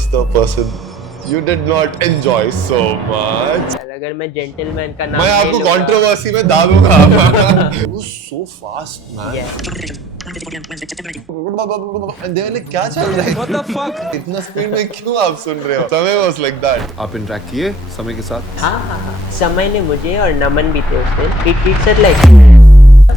was the person you did not enjoy so much? अगर मैं gentleman का नाम मैं ले आपको लूंगा कंट्रोवर्सी में डालूंगा। It was so fast, man. yeah. And they were like, क्या चल रहा है? What the fuck? इतना स्पीड में क्यों आप सुन रहे हो? समय was like that. आप इंटरेक्ट किए समय के साथ? हाँ समय ने मुझे और नमन भी थे उस दिन it said like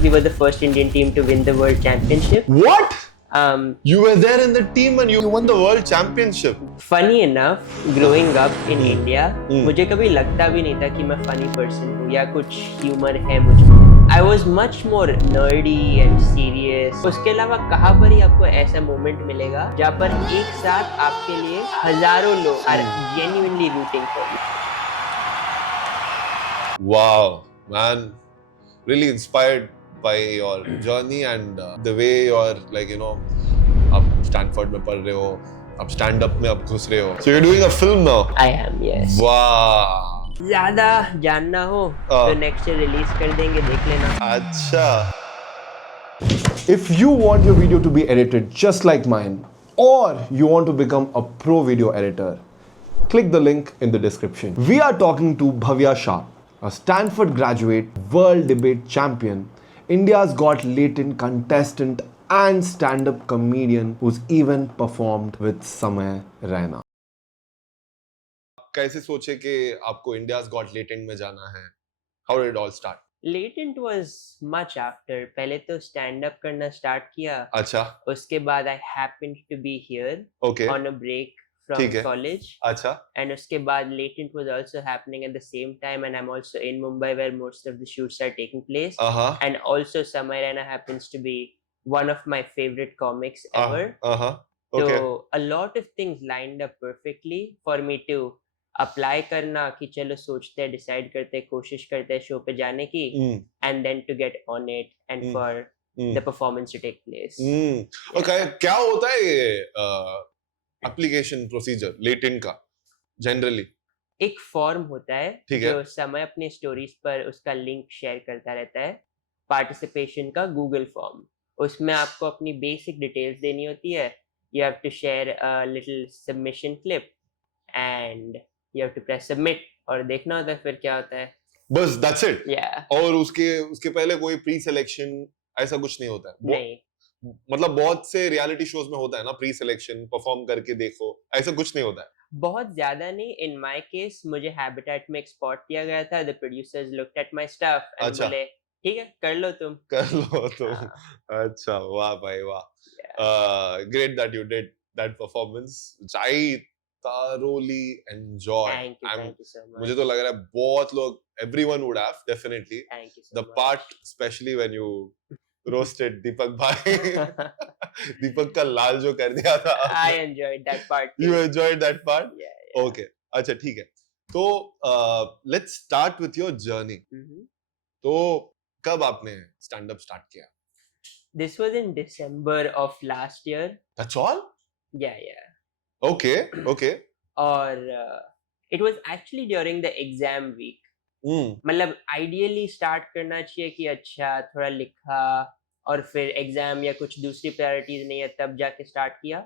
we were the first Indian team to win the world championship. What? um You were there in the team and you won the world championship. funny enough growing up in India मुझे कभी लगता भी नहीं था कि मैं funny person हूँ या कुछ humor है मुझे I was much more nerdy and serious. उसके अलावा कहाँ पर ही आपको ऐसा मोमेंट मिलेगा जहाँ पर एक साथ आपके लिए हजारों लोग are genuinely rooting for you. Wow, man. Really inspired by your journey and the way you're like, you know, आप स्टैनफोर्ड में पढ़ रहे हो, आप स्टैंड अप में आप घुस रहे हो. So you're doing a film now. I am, yes. Wow. ज्यादा जानना हो तो नेक्स्ट ईयर रिलीज कर देंगे, देख लेना. अच्छा. If you want your video to be edited just like mine, or you want to become a pro video editor, click the link in the description. We are talking to Bhavya Shah, a Stanford graduate, world debate champion, India's Got Latent contestant and stand-up comedian who's even performed with Samay Raina. कैसे सोचे कि आपको India's got latent में जाना है? How did it all start? Latent was much after. पहले तो stand up करना स्टार्ट किया. अच्छा. उसके बाद I happened to be here Okay. On a break ठीक फ्रॉम है. कॉलेज. अच्छा. एंड उसके बाद Latent was also happening at the same time and I am also in Mumbai where most of the shoots are taking place. And also Samay Raina happens to be one of my favorite comics ever. Okay. So a lot of things lined up perfectly for me to apply करना कि चलो सोचते हैं, decide करते हैं, कोशिश करते हैं शो पे जाने की, and then to get on it and for the performance to take place. Okay. क्या होता है ये एप्लीकेशन प्रोसीजर लेटेंट का जनरली? एक फॉर्म होता है ठीक है. जो समय अपने स्टोरीज पर उसका लिंक शेयर करता रहता है. पार्टिसिपेशन का गूगल फॉर्म. उसमें आपको अपनी बेसिक डिटेल्स देनी होती है. You have to share a little submission clip and you have to press submit और देखना होता है फिर क्या होता है. बस दैट्स इट. Yeah. और उसके पहले कोई प्री सिलेक्शन ऐसा कुछ नहीं होता है? नहीं. मतलब बहुत से रियलिटी शोज में होता है ना, प्री सिलेक्शन, परफॉर्म करके देखो, ऐसा कुछ नहीं होता है? बहुत ज्यादा नहीं. इन माय केस मुझे हैबिटेट में एक स्पॉट दिया गया था. The producers looked at my stuff and अच्छा. बोले ठीक है कर लो तुम. कर लो तुम. हाँ. अच्छा. वाह भाई वाह. Yeah. Great that you did that performance, which I thoroughly enjoy. Thank you so much. मुझे तो लग रहा है बहुत लोग, everyone would have definitely. Thank you so The much. part especially when you roasted Deepak bhai. Deepak का लाल जो कर दिया था. I enjoyed that part too. You enjoyed that part? Yeah, yeah. Okay. अच्छा ठीक है. तो let's start with your journey. तो कब आपने stand up start किया? This was in December of last year. That's all? Yeah, yeah. Okay, okay. और it was actually during the exam week. मतलब ideally start करना चाहिए कि अच्छा थोड़ा लिखा और फिर एग्जाम या कुछ दूसरी प्रायोरिटीज नहीं है तब जाके स्टार्ट किया.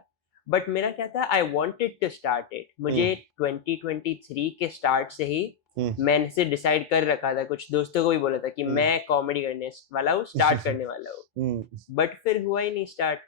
बट मेरा क्या था, I wanted to start it. मुझे 2023 के स्टार्ट से ही मैंने से डिसाइड कर रखा था. कुछ दोस्तों को भी बोला था कि मैं कॉमेडी करने वाला हूँ, स्टार्ट करने वाला हूँ. बट फिर हुआ ही नहीं स्टार्ट.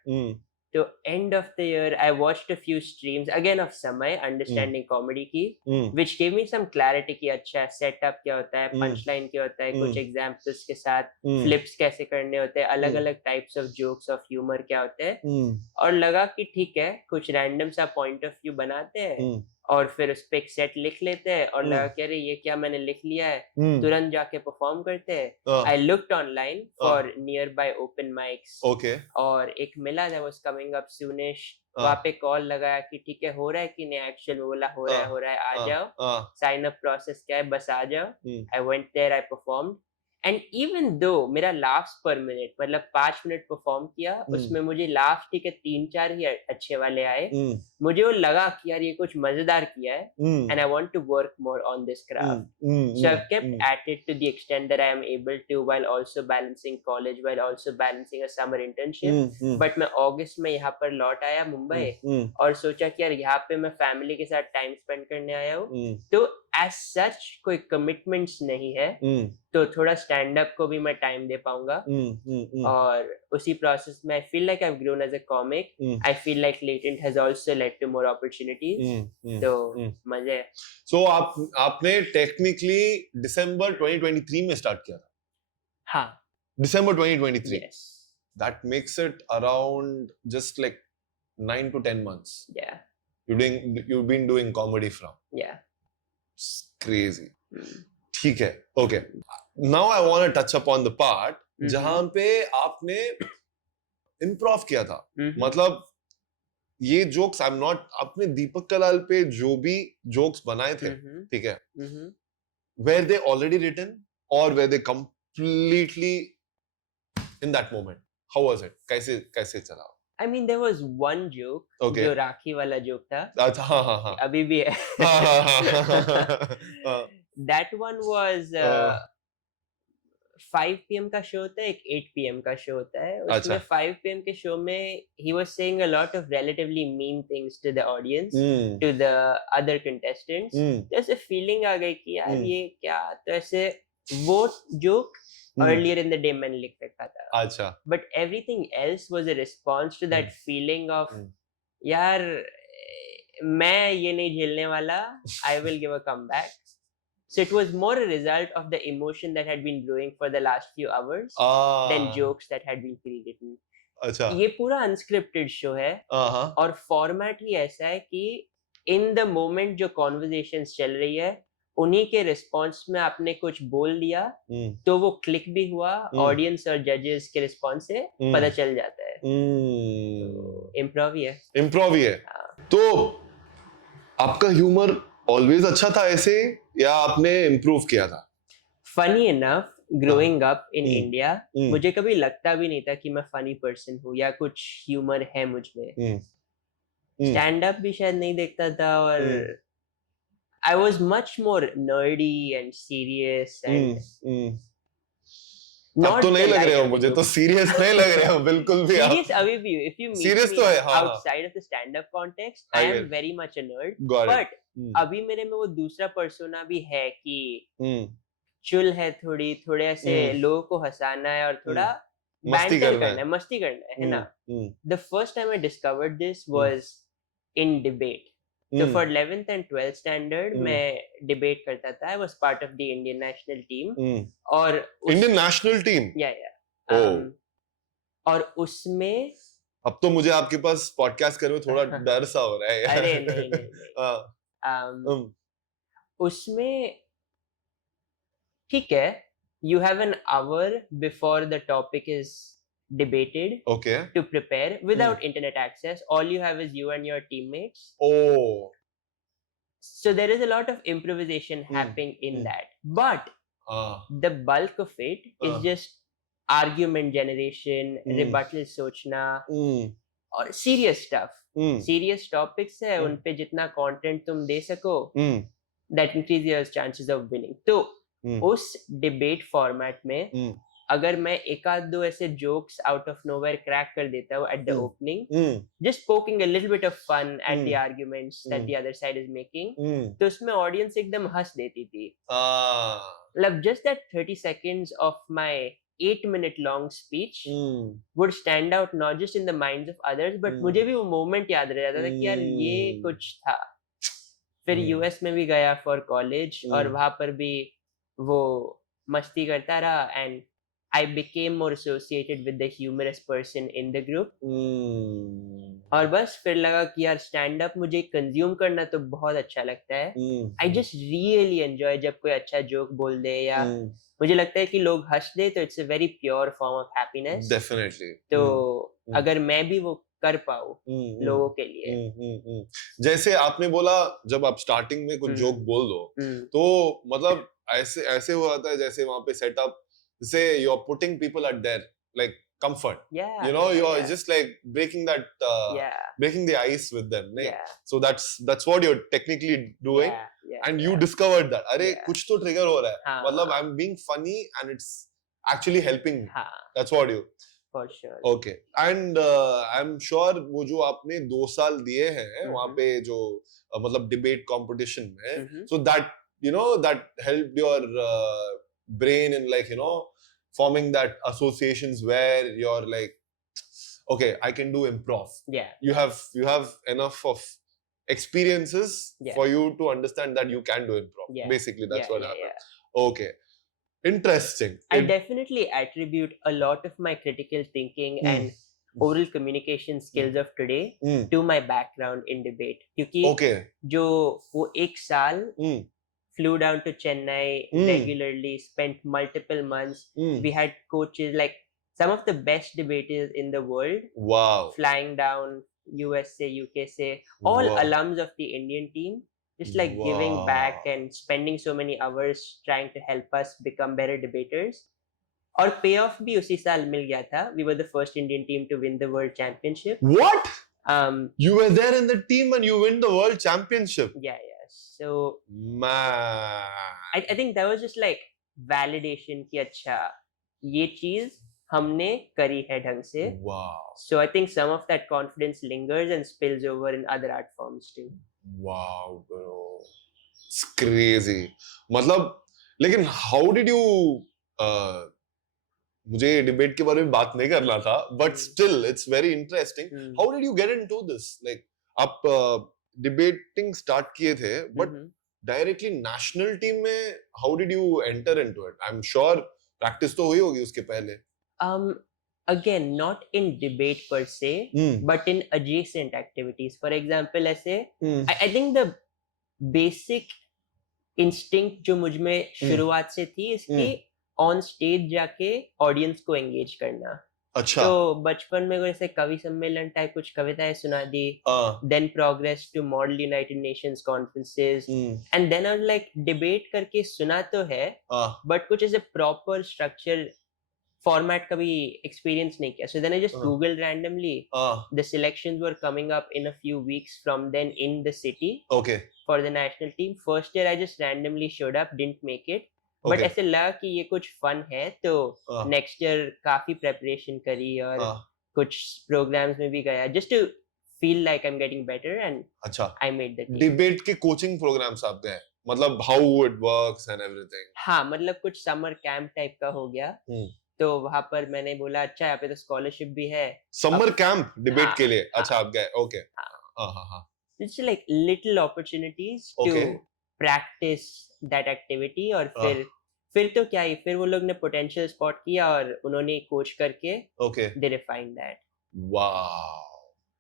तो end of the year I watched a few streams again of Samay understanding comedy की, which give me some clarity कि अच्छा सेटअप क्या होता है, पंच लाइन क्या होता है, कुछ एग्जांपल्स के साथ फ्लिप्स कैसे करने होते हैं, अलग अलग types of jokes of humour क्या होते हैं. और लगा कि ठीक है कुछ रैंडम सा पॉइंट ऑफ व्यू बनाते हैं और फिर उस पे एक सेट लिख लेते हैं. और लगा कि अरे ये क्या मैंने लिख लिया है, तुरंत जाके परफॉर्म करते हैं. I looked online for near by open mics. Okay. और एक मिला दैट वाज कमिंग अप सूनिश. वहाँ पे कॉल लगाया कि ठीक है हो रहा है कि नहीं. एक्चुअल में बोला हो रहा है आ जाओ. साइन अप प्रोसेस क्या है, बस आ जाओ. I went there, I performed and even though मेरा लाफ्स पर मिनट मतलब 5 मिनट परफॉर्म किया, उसमें मुझे लाफ्स ठीक है 3-4 ही अच्छे वाले आए, मुझे वो लगा कि यार ये कुछ मजेदार किया है and I want to work more on this craft. So I've kept at it to the extent that I am able to, while also balancing college, while also balancing a summer internship. But मैं अगस्त में यहाँ पर लौट आया मुंबई और सोचा कि यार यहाँ पे मैं फैमिली के साथ टाइम स्पेंड करने आया हूँ, तो एज सच कोई कमिटमेंट्स नहीं है, तो थोड़ा स्टैंड अप को भी मैं टाइम दे पाऊंगा। और उसी प्रोसेस में I feel like I have grown as a comic, I feel like latent has also led to more opportunities, तो मजे है। सो आपने टेक्निकली दिसंबर 2023 में स्टार्ट किया था? हाँ, दिसंबर 2023। yes, that makes it around just like 9 to 10 months yeah, you've been doing comedy from. yeah. It's crazy. ठीक है, okay. Now I want to touch upon the part जहां पे आपने improv किया था। मतलब ये जोक्स आई एम नॉट, आपने दीपक कलाल पे जो भी जोक्स बनाए थे, ठीक है, were they already written or were they completely in that moment? How was it? कैसे चला? I mean, there was one joke, Okay. जो राखी वाला जोक था, अच्छा, हाँ अभी भी है। That one was 5 PM का शो होता है, एक 8 PM का शो होता है। उसमें 5 PM के शो में he was saying a lot of relatively mean things to the audience, to the other contestants। तो ऐसे फीलिंग आ गई कि यार ये क्या, तो ऐसे वो joke earlier in the day मैंने लिख रखा था। अच्छा। But everything else was a response to that feeling of यार मैं ये नहीं झेलने वाला, I will give a comeback। So it was more a result of the emotion that had been brewing for the last few hours than jokes that had been pre-written। अच्छा। ये पूरा unscripted show है और format ही ऐसा है कि in the moment जो conversations चल रही है, उन्हीं के रिस्पॉन्स में आपने कुछ बोल दिया तो वो क्लिक भी हुआ, ऑडियंस और जजेस के रिस्पॉन्स से पता चल जाता है। इम्प्रोव ही है। तो आपका ह्यूमर ऑलवेज अच्छा था ऐसे या आपने इम्प्रूव किया था? Funny enough, growing up in India मुझे कभी लगता भी नहीं था कि मैं फनी पर्सन हूँ या कुछ ह्यूमर है मुझ में। स्टैंड अप भी शायद नहीं देखता था और I was much more nerdy and serious and अब तो नहीं लग रहे हो मुझे, तो सीरियस नहीं लग रहे हो बिल्कुल भी। Serious अभी भी, if you meet serious me तो है, हाँ, outside of the stand-up context, I am very much a nerd, but अभी मेरे में वो दूसरा persona भी है कि चुल है थोड़े ऐसे लोगों को हंसाना है और थोड़ा मस्ती करना है, मस्ती करना है ना। The first time I discovered this was in debate। So for 11th and 12th standard मैं डिबेट करता था। I was part of the Indian national team और Indian national team? Yeah। और उसमें अब तो मुझे आपके पास पॉडकास्ट करने में थोड़ा डर सा हो रहा है यार। अरे नहीं। उसमें ठीक है, you have an hour before the topic is debated to prepare without internet access. All you have is you and your teammates. So there is a lot of improvisation happening in that, but the bulk of it is just argument generation, rebuttal सोचना और serious stuff, serious topics है, उन पे जितना content तुम दे सको that increase your chances of winning। तो उस debate format में अगर मैं एक आध दो ऐसे jokes out of nowhere crack कर देता हूँ at the opening, just poking a little bit of fun at the arguments that the other side is making, तो उसमें ऑडियंस एकदम हंस देती थी। मतलब just that 30 seconds of my 8-minute long speech would stand out not just in the minds of others but मुझे भी वो मोमेंट याद रह जाता था कि यार ये कुछ था। फिर यूएस में भी गया फॉर कॉलेज और वहां पर भी वो मस्ती करता रहा and I became more associated with the humorous person in the group। और बस फिर लगा कि यार स्टैंड अप मुझे कंज्यूम करना तो बहुत अच्छा लगता है। I just really enjoy जब कोई अच्छा जोक बोल दे या मुझे लगता है कि लोग हंस दे तो it's a very pure form of happiness। Definitely। तो अगर मैं भी वो कर पाऊँ लोगों के लिए। जैसे आपने बोला जब आप स्टार्टिंग में कुछ जोक बोल दो तो मतलब ऐसे हो जाता है जैसे वहाँ पे setup say you're putting people at their like comfort. Yeah. You know, yeah, you're yeah. just like breaking that Yeah. breaking the ice with them. Nahi? Yeah. So that's what you're technically doing. Yeah. Yeah. And yeah. you discovered that. अरे Yeah. कुछ तो trigger हो रहा है. हाँ. मतलब I'm being funny and it's actually helping me. हाँ. That's what you. For sure. Okay. And I'm sure वो जो आपने 2 साल दिए हैं वहाँ पे जो मतलब debate competition में, so that you know that helped your brain in like you know forming that associations where you're like, okay, I can do improv. Yeah. You have enough of experiences Yeah. for you to understand that you can do improv. Yeah. Basically, that's Yeah, what yeah, happened. yeah. Okay. Interesting. I definitely attribute a lot of my critical thinking and oral communication skills of today to my background in debate. क्योंकि Okay. जो वो एक साल flew down to Chennai regularly, spent multiple months. We had coaches like some of the best debaters in the world. Wow. Flying down USA, UK, say all Wow. alums of the Indian team. Just like giving back and spending so many hours trying to help us become better debaters. और payoff भी उसी साल मिल गया था. We were the first Indian team to win the world championship. What? You were there in the team and you win the world championship. Yeah. So man, I think that was just like validation कि अच्छा ये चीज हमने करी है ढंग से. Wow. So I think some of that confidence lingers and spills over in other art forms too. Wow, bro. It's crazy. मतलब लेकिन how did you मुझे डिबेट के बारे में बात नहीं करना था, but still it's very interesting. How did you get into this? Like आप डिबेटिंग स्टार्ट किए थे, but directly national team में how did you enter into it? I'm sure practice तो हुई होगी उसके पहले. Again, not in debate per se, but in adjacent activities. For example, ऐसे I think the basic instinct जो मुझ में शुरुआत से थी इसकी on stage जाके audience को engage करना. अच्छा. तो बचपन में वैसे कवि सम्मेलन टाइप कुछ कविताएं सुना दी. Then progress to Model United Nations conferences. And then I was like debate करके सुना तो है, but कुछ ऐसे proper structure format कभी experience नहीं किया. So then I just googled randomly. The selections were coming up in a few weeks from then in the city. Okay. For the national team. First year I just randomly showed up, didn't make it. But ऐसे लगा कि ये कुछ fun है, तो next year काफी preparation करी और कुछ programs में भी गया just to feel like I'm getting better and अच्छा. I made the team. Debate के coaching programs आप गए, मतलब how it works and everything. हाँ, मतलब कुछ summer camp type का हो गया. तो वहाँ पर मैंने बोला अच्छा यहाँ पे तो स्कॉलरशिप भी है. समर कैंप डिबेट के लिए. अच्छा आप गए. ओके. हाँ. It's like little opportunities to practice that activity और फिर तो क्या ही, फिर वो लोग ने potential spot किया और उन्होंने कोच करके they refined that. Wow.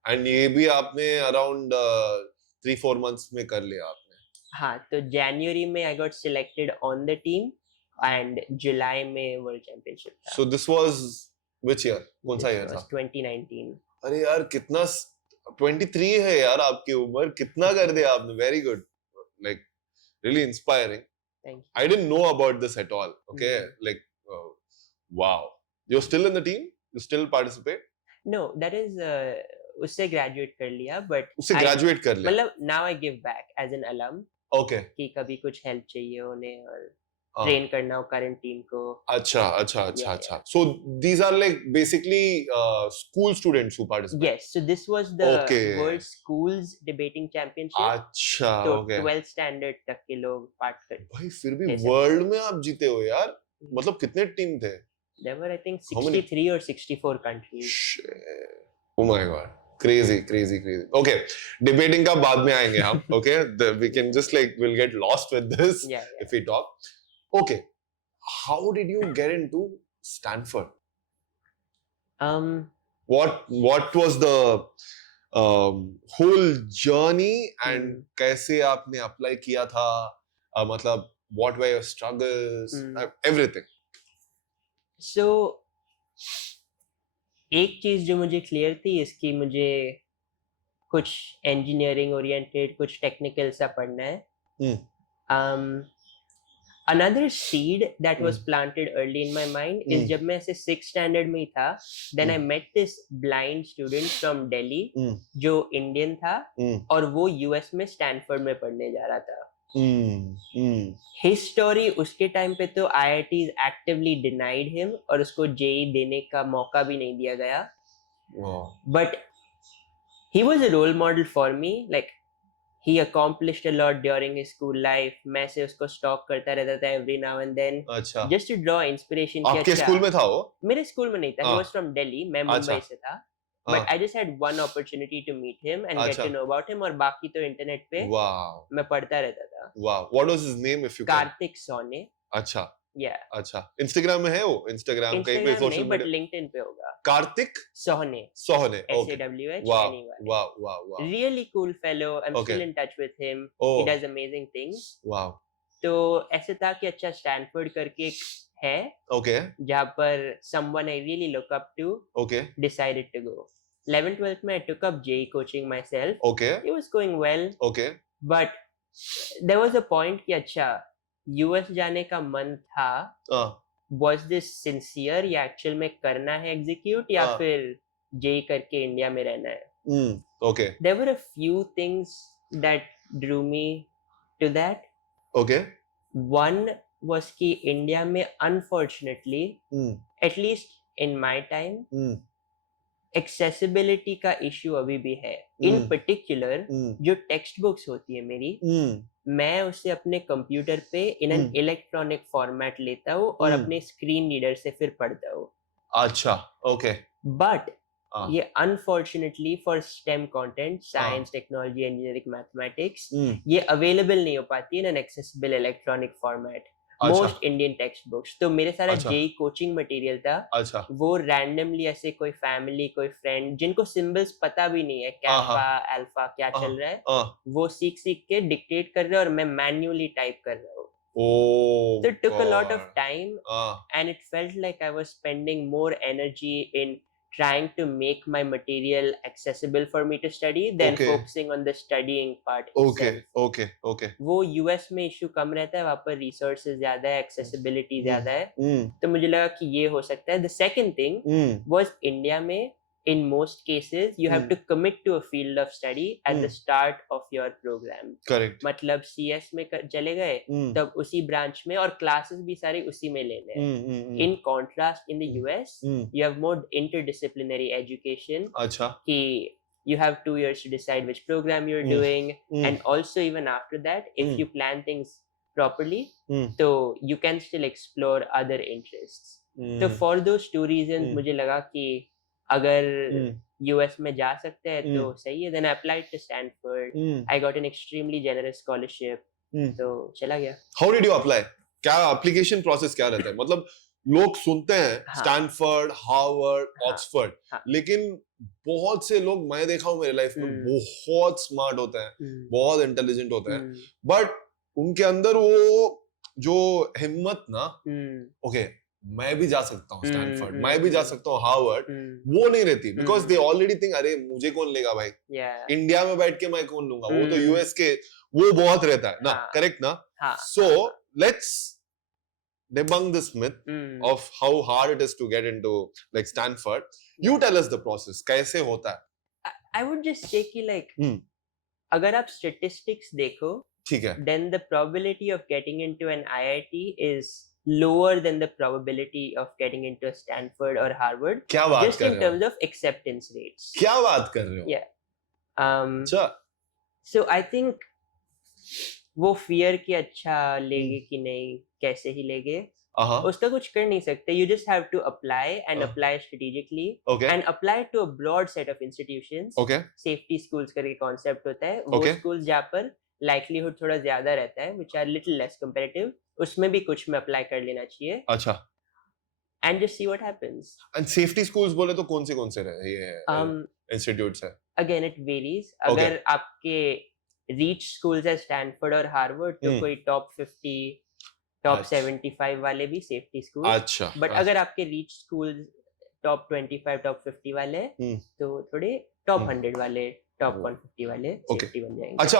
And ये भी आपने around 3-4 months में कर लिया आपने. हाँ, तो January में I got selected on the team. And July में World Championship था. So this was which year? कौन सा year था? 2019. अरे यार कितना 23 है यार आपकी उम्र, कितना कर दिया आपने. Very good. Like really inspiring. Thank you. I didn't know about this at all. Okay, like wow. You're still in the team? You still participate? No, that is उससे graduate कर लिया, but उससे graduate कर लिया. मतलब now I give back as an alum. Okay. कि कभी कुछ help चाहिए उन्हें और train करना हो current team को. अच्छा. So these are like basically school students who participate. Yes. So this was the World Schools Debating Championship. अच्छा. तो okay. 12th standard तक के लोग part करते. भाई फिर भी world में आप जीते हो यार. मतलब कितने टीम थे? There were I think 63 or 64 countries. Shit. Oh my god. Crazy. Okay, debating का बाद में आएंगे हम. Okay, we can just like we'll get lost with this if we talk. Okay, how did you get into Stanford? What was the whole journey and कैसे आपने apply किया था? मतलब what were your struggles? Everything. So एक चीज जो मुझे clear थी इसकी मुझे कुछ engineering oriented कुछ technical सा पढ़ना है. Another seed that was planted early in my mind is जब मैं ऐसे 6th standard में ही था, then I met this blind student from Delhi जो Indian था और वो US में Stanford में पढ़ने जा रहा था. His story उसके टाइम पे तो IITs actively denied him और उसको JEE देने का मौका भी नहीं दिया गया. But he was a role model for me. Like he accomplished a lot during his school life. मैं से उसको stalk करता रहता था every now and then. अच्छा. Just to draw inspiration. आपके स्कूल में था वो? मेरे स्कूल में नहीं था. He was from Delhi. मैं मुंबई से था. But I just had one opportunity to meet him and get to know about him. और बाकी तो इंटरनेट पे मैं पढ़ता रहता था. Wow. What was his name if you can? Kartik सोने. अच्छा. Yeah. अच्छा. Instagram में है वो? Instagram कहीं पे social media? But LinkedIn पे होगा. कार्तिक सोहने. सोहने. Okay. SAWH. Wow. Really cool fellow. I'm still in touch with him. He does amazing things. Wow. तो ऐसे था कि अच्छा स्टैनफोर्ड करके एक है. Okay. जहाँ पर someone I really look up to. Okay. Decided to go. 11th 12th में I took up JEE coaching myself. Okay. It was going well. Okay. But there was a point कि अच्छा US जाने का मन था. Was this sincere या actual में करना है execute या फिर JEE करके इंडिया में रहना है? Okay. There were a few things that drew me to that. Okay. One was कि इंडिया में unfortunately, at least in my time, accessibility का issue अभी भी है. In particular, जो text books होती है मेरी, मैं उसे अपने कंप्यूटर पे in an electronic format लेता हूँ और अपने screen reader से फिर पढ़ता हूँ. अच्छा, okay. But ये unfortunately for STEM content, science, technology, engineering, mathematics, ये available नहीं हो पाती in an accessible electronic format. Most Indian textbooks. तो मेरे सारा JEE coaching material था. अच्छा. वो randomly ऐसे कोई family, कोई friend जिनको symbols पता भी नहीं है, kappa, alpha क्या चल रहा है, वो सीख के dictate कर रहे हैं और मैं manually type कर रहा हूँ. Oh. So it took a lot of time and it felt like I was spending more energy in trying to make my material accessible for me to study than focusing on the studying part itself. Okay. वो US में issue कम रहता है, वहाँ पर resources ज़्यादा है, accessibility ज़्यादा है. तो मुझे लगा कि ये हो सकता है. The second thing was India में in most cases you have to commit to a field of study at the start of your program. Correct. मतलब CS में चले गए तब उसी branch में और classes भी सारे उसी में लेने हैं. In contrast, in the US, you have more interdisciplinary education. अच्छा. कि you have 2 years to decide which program you're doing, and also even after that, if you plan things properly, so you can still explore other interests. So for those two reasons, मुझे लगा कि अगर US में जा सकते हैं तो सही है. Then I applied to Stanford. I got an extremely generous scholarship. तो चला गया. How did you apply? क्या application process क्या रहता है? मतलब लोग सुनते हैं Stanford, Harvard, Oxford, लेकिन बहुत से लोग मैं देखा हूँ मेरे लाइफ में बहुत स्मार्ट होते हैं, बहुत इंटेलिजेंट होते हैं, बट उनके अंदर वो जो हिम्मत ना, ओके मैं भी जा सकता हूँ स्टैनफोर्ड, मैं भी जा सकता हूँ हार्वर्ड, वो नहीं रहती. बिकॉज दे ऑलरेडी थिंक अरे मुझे कौन लेगा भाई, इंडिया में बैठ के मैं कौन लूंगा, वो तो यूएस के वो बहुत रहता है ना. करेक्ट ना. So let's debunk this myth of how hard it is to get into like Stanford. You tell us the process. कैसे होता है? I would just say कि like अगर आप statistics देखो, ठीक है, then the probability of getting into an IIT is lower than the probability of getting into Stanford or Harvard. क्या बात just कर in रहे हो? terms of acceptance rates. क्या बात कर रहे हो? Yeah. अच्छा. So I think वो fear कि अच्छा लेगे कि नहीं, कैसे ही लेगे, उसका कुछ कर नहीं सकते. You just have to apply and apply strategically and apply to a broad set of institutions. Safety schools करके concept होता है. वो schools जहाँ पर likelihood थोड़ा ज़्यादा रहता है, which are little less competitive, उसमें भी कुछ में apply कर लेना चाहिए. अच्छा. And just see what happens. And safety schools बोले तो कौन से रहे ये institutes है? Again it varies. अगर आपके reach schools है Stanford और Harvard तो कोई top 50, top 75 वाले भी safety schools. अच्छा. But अगर आपके reach schools top 25, top 50 वाले तो थोड़े top 100 वाले, top 150 वाले safety बन जाएंगे. अच्छा,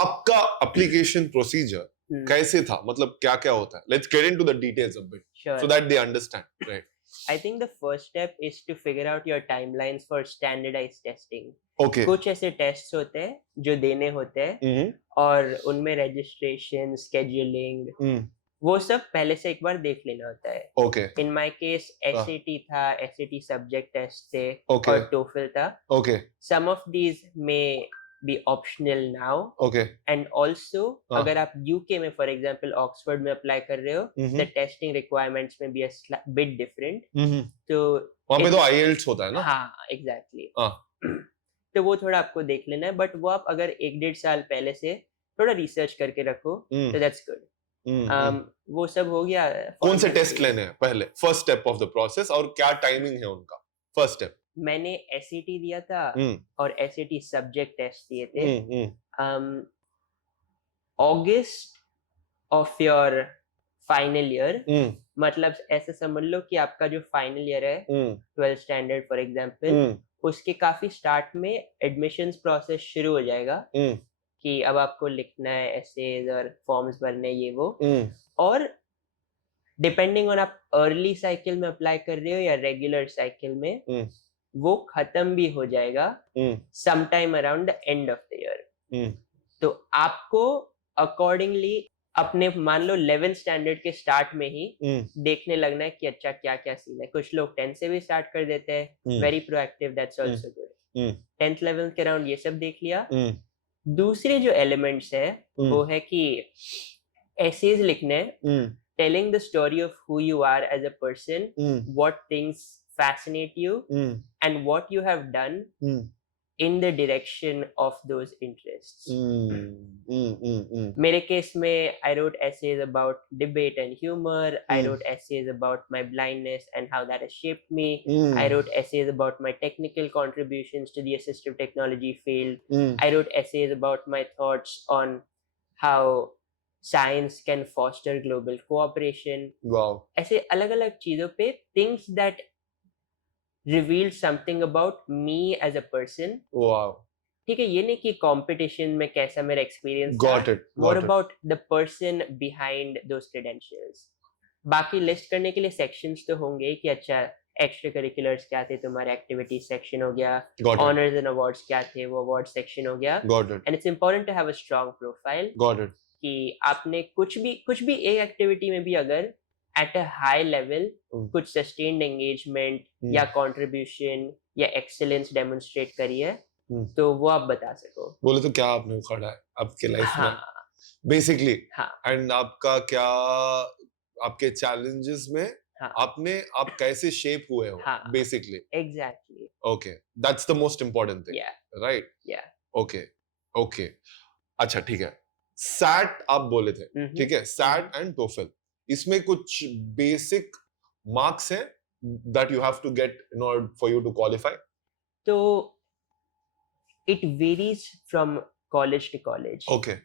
आपका application procedure कैसे था, मतलब क्या क्या होता है? Let's get into the details a bit Sure. so that they understand, right? I think the first step is to figure out your timelines for standardized testing. Okay. कुछ ऐसे टेस्ट होते हैं जो देने होते हैं Mm-hmm. और उनमें रजिस्ट्रेशन, स्केड्यूलिंग, वो सब पहले से एक बार देख लेना होता है. Okay. In my case, SAT था, SAT subject test थे Okay. और TOEFL था. Okay. Some of these may be optional now. Okay. And also, अगर आप UK में for example Oxford में apply कर रहे हो, the testing requirements may be a bit different. तो वहाँ पे तो IELTS होता है ना? हाँ, exactly. तो वो थोड़ा आपको देख लेना है, बट वो आप अगर 1-1.5 साल पहले से थोड़ा रिसर्च करके रखो तो दैट्स गुड. वो सब हो गया. कौन से टेस्ट लेने हैं पहले, first step of the process, और क्या टाइमिंग है उनका? फर्स्ट स्टेप मैंने SAT दिया था और SAT सब्जेक्ट टेस्ट दिए थे. अगस्त ऑफ योर फाइनल ईयर, मतलब ऐसे समझ लो कि आपका जो फाइनल ईयर है 12th स्टैंडर्ड फॉर एग्जांपल, उसके काफी स्टार्ट में एडमिशंस प्रोसेस शुरू हो जाएगा कि अब आपको लिखना है एसेज और फॉर्म्स भरने ये वो. और डिपेंडिंग ऑन आप अर्ली साइकिल में अप्लाई कर रहे हो या रेगुलर साइकिल में, वो खत्म भी हो जाएगा some time around the end of the year. तो आपको अकॉर्डिंगली अपने मान लो 11th स्टैंडर्ड के स्टार्ट में ही देखने लगना है कि अच्छा क्या क्या सीन है. कुछ लोग 10th से भी स्टार्ट कर देते हैं, very proactive, that's also good. 10th 11th के अराउंड ये सब देख लिया. दूसरे जो एलिमेंट्स है वो है कि एसेज लिखने, telling the story of who you are as a person, what things fascinate you and what you have done in the direction of those interests. मेरे केस में I wrote essays about debate and humor. I wrote essays about my blindness and how that has shaped me. I wrote essays about my technical contributions to the assistive technology field. I wrote essays about my thoughts on how science can foster global cooperation. Wow. ऐसे अलग-अलग चीजों पे things that revealed something about me as a person. Wow. ठीक है, ये नहीं कि competition में कैसा मेरा एक्सपीरियंस था. Got it. More about the person behind those credentials. बाकी लिस्ट करने के लिए सेक्शंस तो होंगे कि अच्छा एक्स्ट्रा करिकुलर्स क्या थे तुम्हारे, एक्टिविटी सेक्शन हो गया, ऑनर्स एंड अवार्ड्स क्या थे वो अवार्ड सेक्शन हो गया. Got it. And it's important to have a strong profile. Got it. कि आपने कुछ भी एक एक्टिविटी में भी अगर at a high level कुछ sustained engagement या contribution या excellence demonstrate करी है तो वो आप बता सको. बोले तो क्या आपने उखाड़ा है आपके लाइफ में बेसिकली, एंड आपका क्या, आपके चैलेंजेस में आप कैसे शेप हुए हो basically. Exactly. Okay, that's the most important thing, right? Okay okay, अच्छा ठीक है. सैट आप बोले थे, ठीक है, सैट एंड टोफल, इसमें कुछ बेसिक मार्क्स हैं that you have to get in order for you to qualify? तो it varies from college to college. Okay.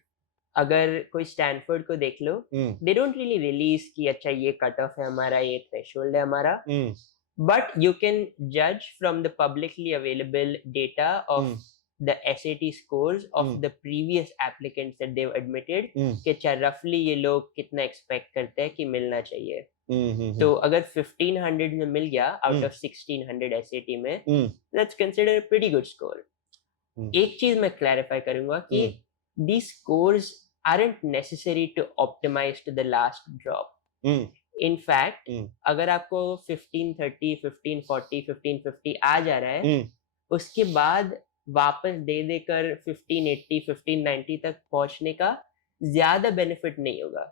अगर कोई स्टैनफोर्ड को देख लो, they don't really release कि अच्छा ये कट ऑफ है हमारा, ये थ्रेशोल्ड है हमारा, but you can judge from the publicly available data of the SAT scores of the previous applicants that they've admitted कि अच्छा roughly ये लोग कितना expect करते हैं कि मिलना चाहिए. तो अगर 1500 में मिल गया out of 1600 SAT में, that's considered a pretty good score. एक चीज मैं clarify करूंगा कि these scores aren't necessary to optimize to the last drop. In fact, अगर आपको 1530, 1540, 1550 आ जा रहा है, उसके बाद वापस दे देकर 1580, 1590 तक पहुंचने का ज्यादा बेनिफिट नहीं होगा.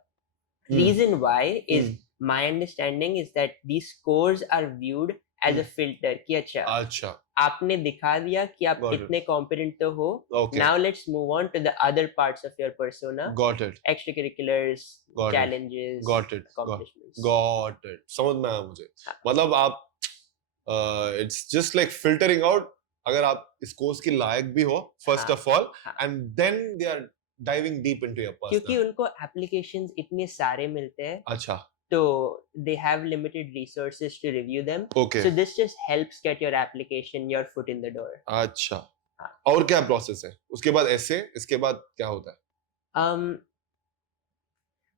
Reason why is my understanding is that these scores are viewed as a filter कि अच्छा आपने दिखा दिया कि आप कितने competent तो हो. Now let's move on to the other parts of your persona. Got it. Extracurriculars, challenges, accomplishments. Got it. समझ में आया मुझे. मतलब आप it's just like filtering out अगर आप इस कोर्स की लायक भी हो first of all, and then they are diving deep into your personal. क्योंकि उनको एप्लीकेशंस इतने सारे मिलते हैं. अच्छा. तो they have limited resources to review them. Okay. So this just helps get your application, your foot in the door. अच्छा. और क्या प्रोसेस है उसके बाद? ऐसे इसके बाद क्या होता है?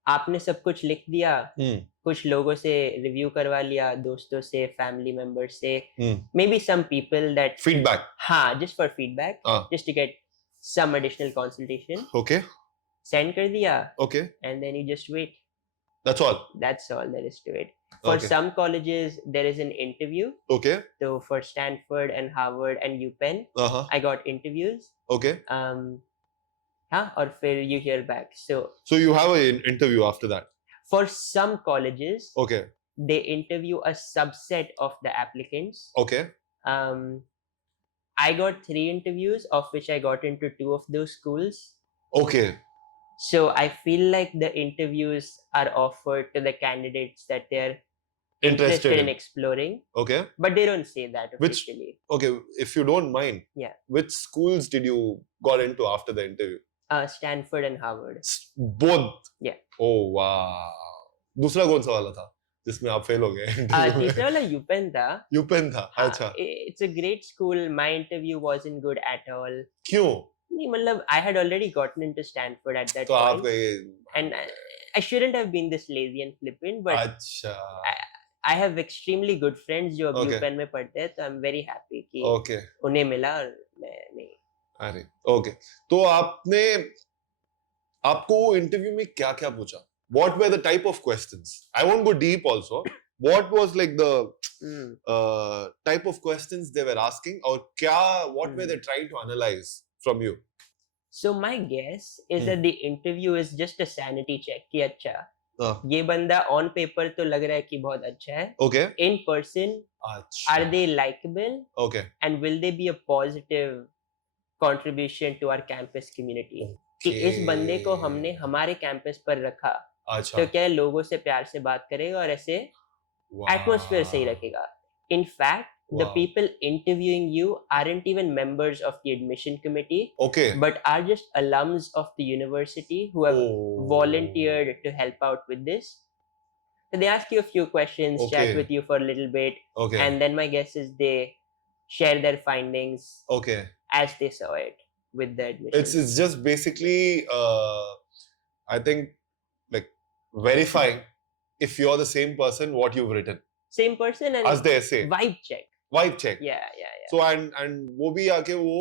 आपने सब कुछ लिख दिया, Hmm. कुछ लोगों से रिव्यू करवा लिया, दोस्तों से, फैमिली मेंबर्स से, Hmm. maybe some people that Feedback. हाँ, just for feedback, Ah. just to get some additional consultation. Okay. Send कर दिया, Okay. and then you just wait. That's all. That's all there is to it. For Okay. some colleges, there is an interview. Okay. So for Stanford and Harvard and UPenn, Uh-huh. I got interviews. Okay. हाँ, और फिर you hear back. So you have an interview after that. For some colleges, Okay. they interview a subset of the applicants. Okay. I got 3 interviews, of which I got into 2 of those schools. Okay. So I feel like the interviews are offered to the candidates that they're interested in exploring, Okay. but they don't say that Which- officially. Okay. If you don't mind. Yeah. Which schools did you got into after the interview? Stanford and Harvard. Both. Yeah. Oh wow. दूसरा कौन सा वाला था जिसमें आप fail हो गए? तीसरा वाला UPenn था. यूपेन था. हाँ, अच्छा. It's a great school. My interview wasn't good at all. क्यों? नहीं, मतलब I had already gotten into Stanford at that तो point, आपका ये and I shouldn't have been this lazy and flippant, but अच्छा. I have extremely good friends जो अब Okay. UPenn में पढ़ते हैं, तो I'm very happy कि Okay. उन्हें मिला और मैं नहीं. अरे ओके. तो आपको इंटरव्यू में क्या क्या पूछा? What were the type of questions? I won't go deep also. What was like the type of questions they were asking, or what were they trying to analyze from you? So my guess is that the interview is just a sanity check कि अच्छा ये बंदा on paper तो लग रहा है कि बहुत अच्छा है. Okay. In person, अच्छा. are they likable? Okay. And will they be a positive contribution to our campus community? कि इस बंदे को हमने हमारे कैंपस पर रखा, अच्छा. तो क्या लोगों से प्यार से बात करेगा और ऐसे एटमॉस्फेयर सही रखेगा. In fact, the Wow. people interviewing you aren't even members of the admission committee, Okay. but are just alums of the university who have Oh. volunteered to help out with this. So they ask you a few questions, Okay. chat with you for a little bit, Okay. and then my guess is they share their findings Okay. as they saw it with the admission. It's just basically I think like verifying if you're the same person what you've written Same person and as the essay. vibe check. Vibe check. Yeah. So and वो भी आके वो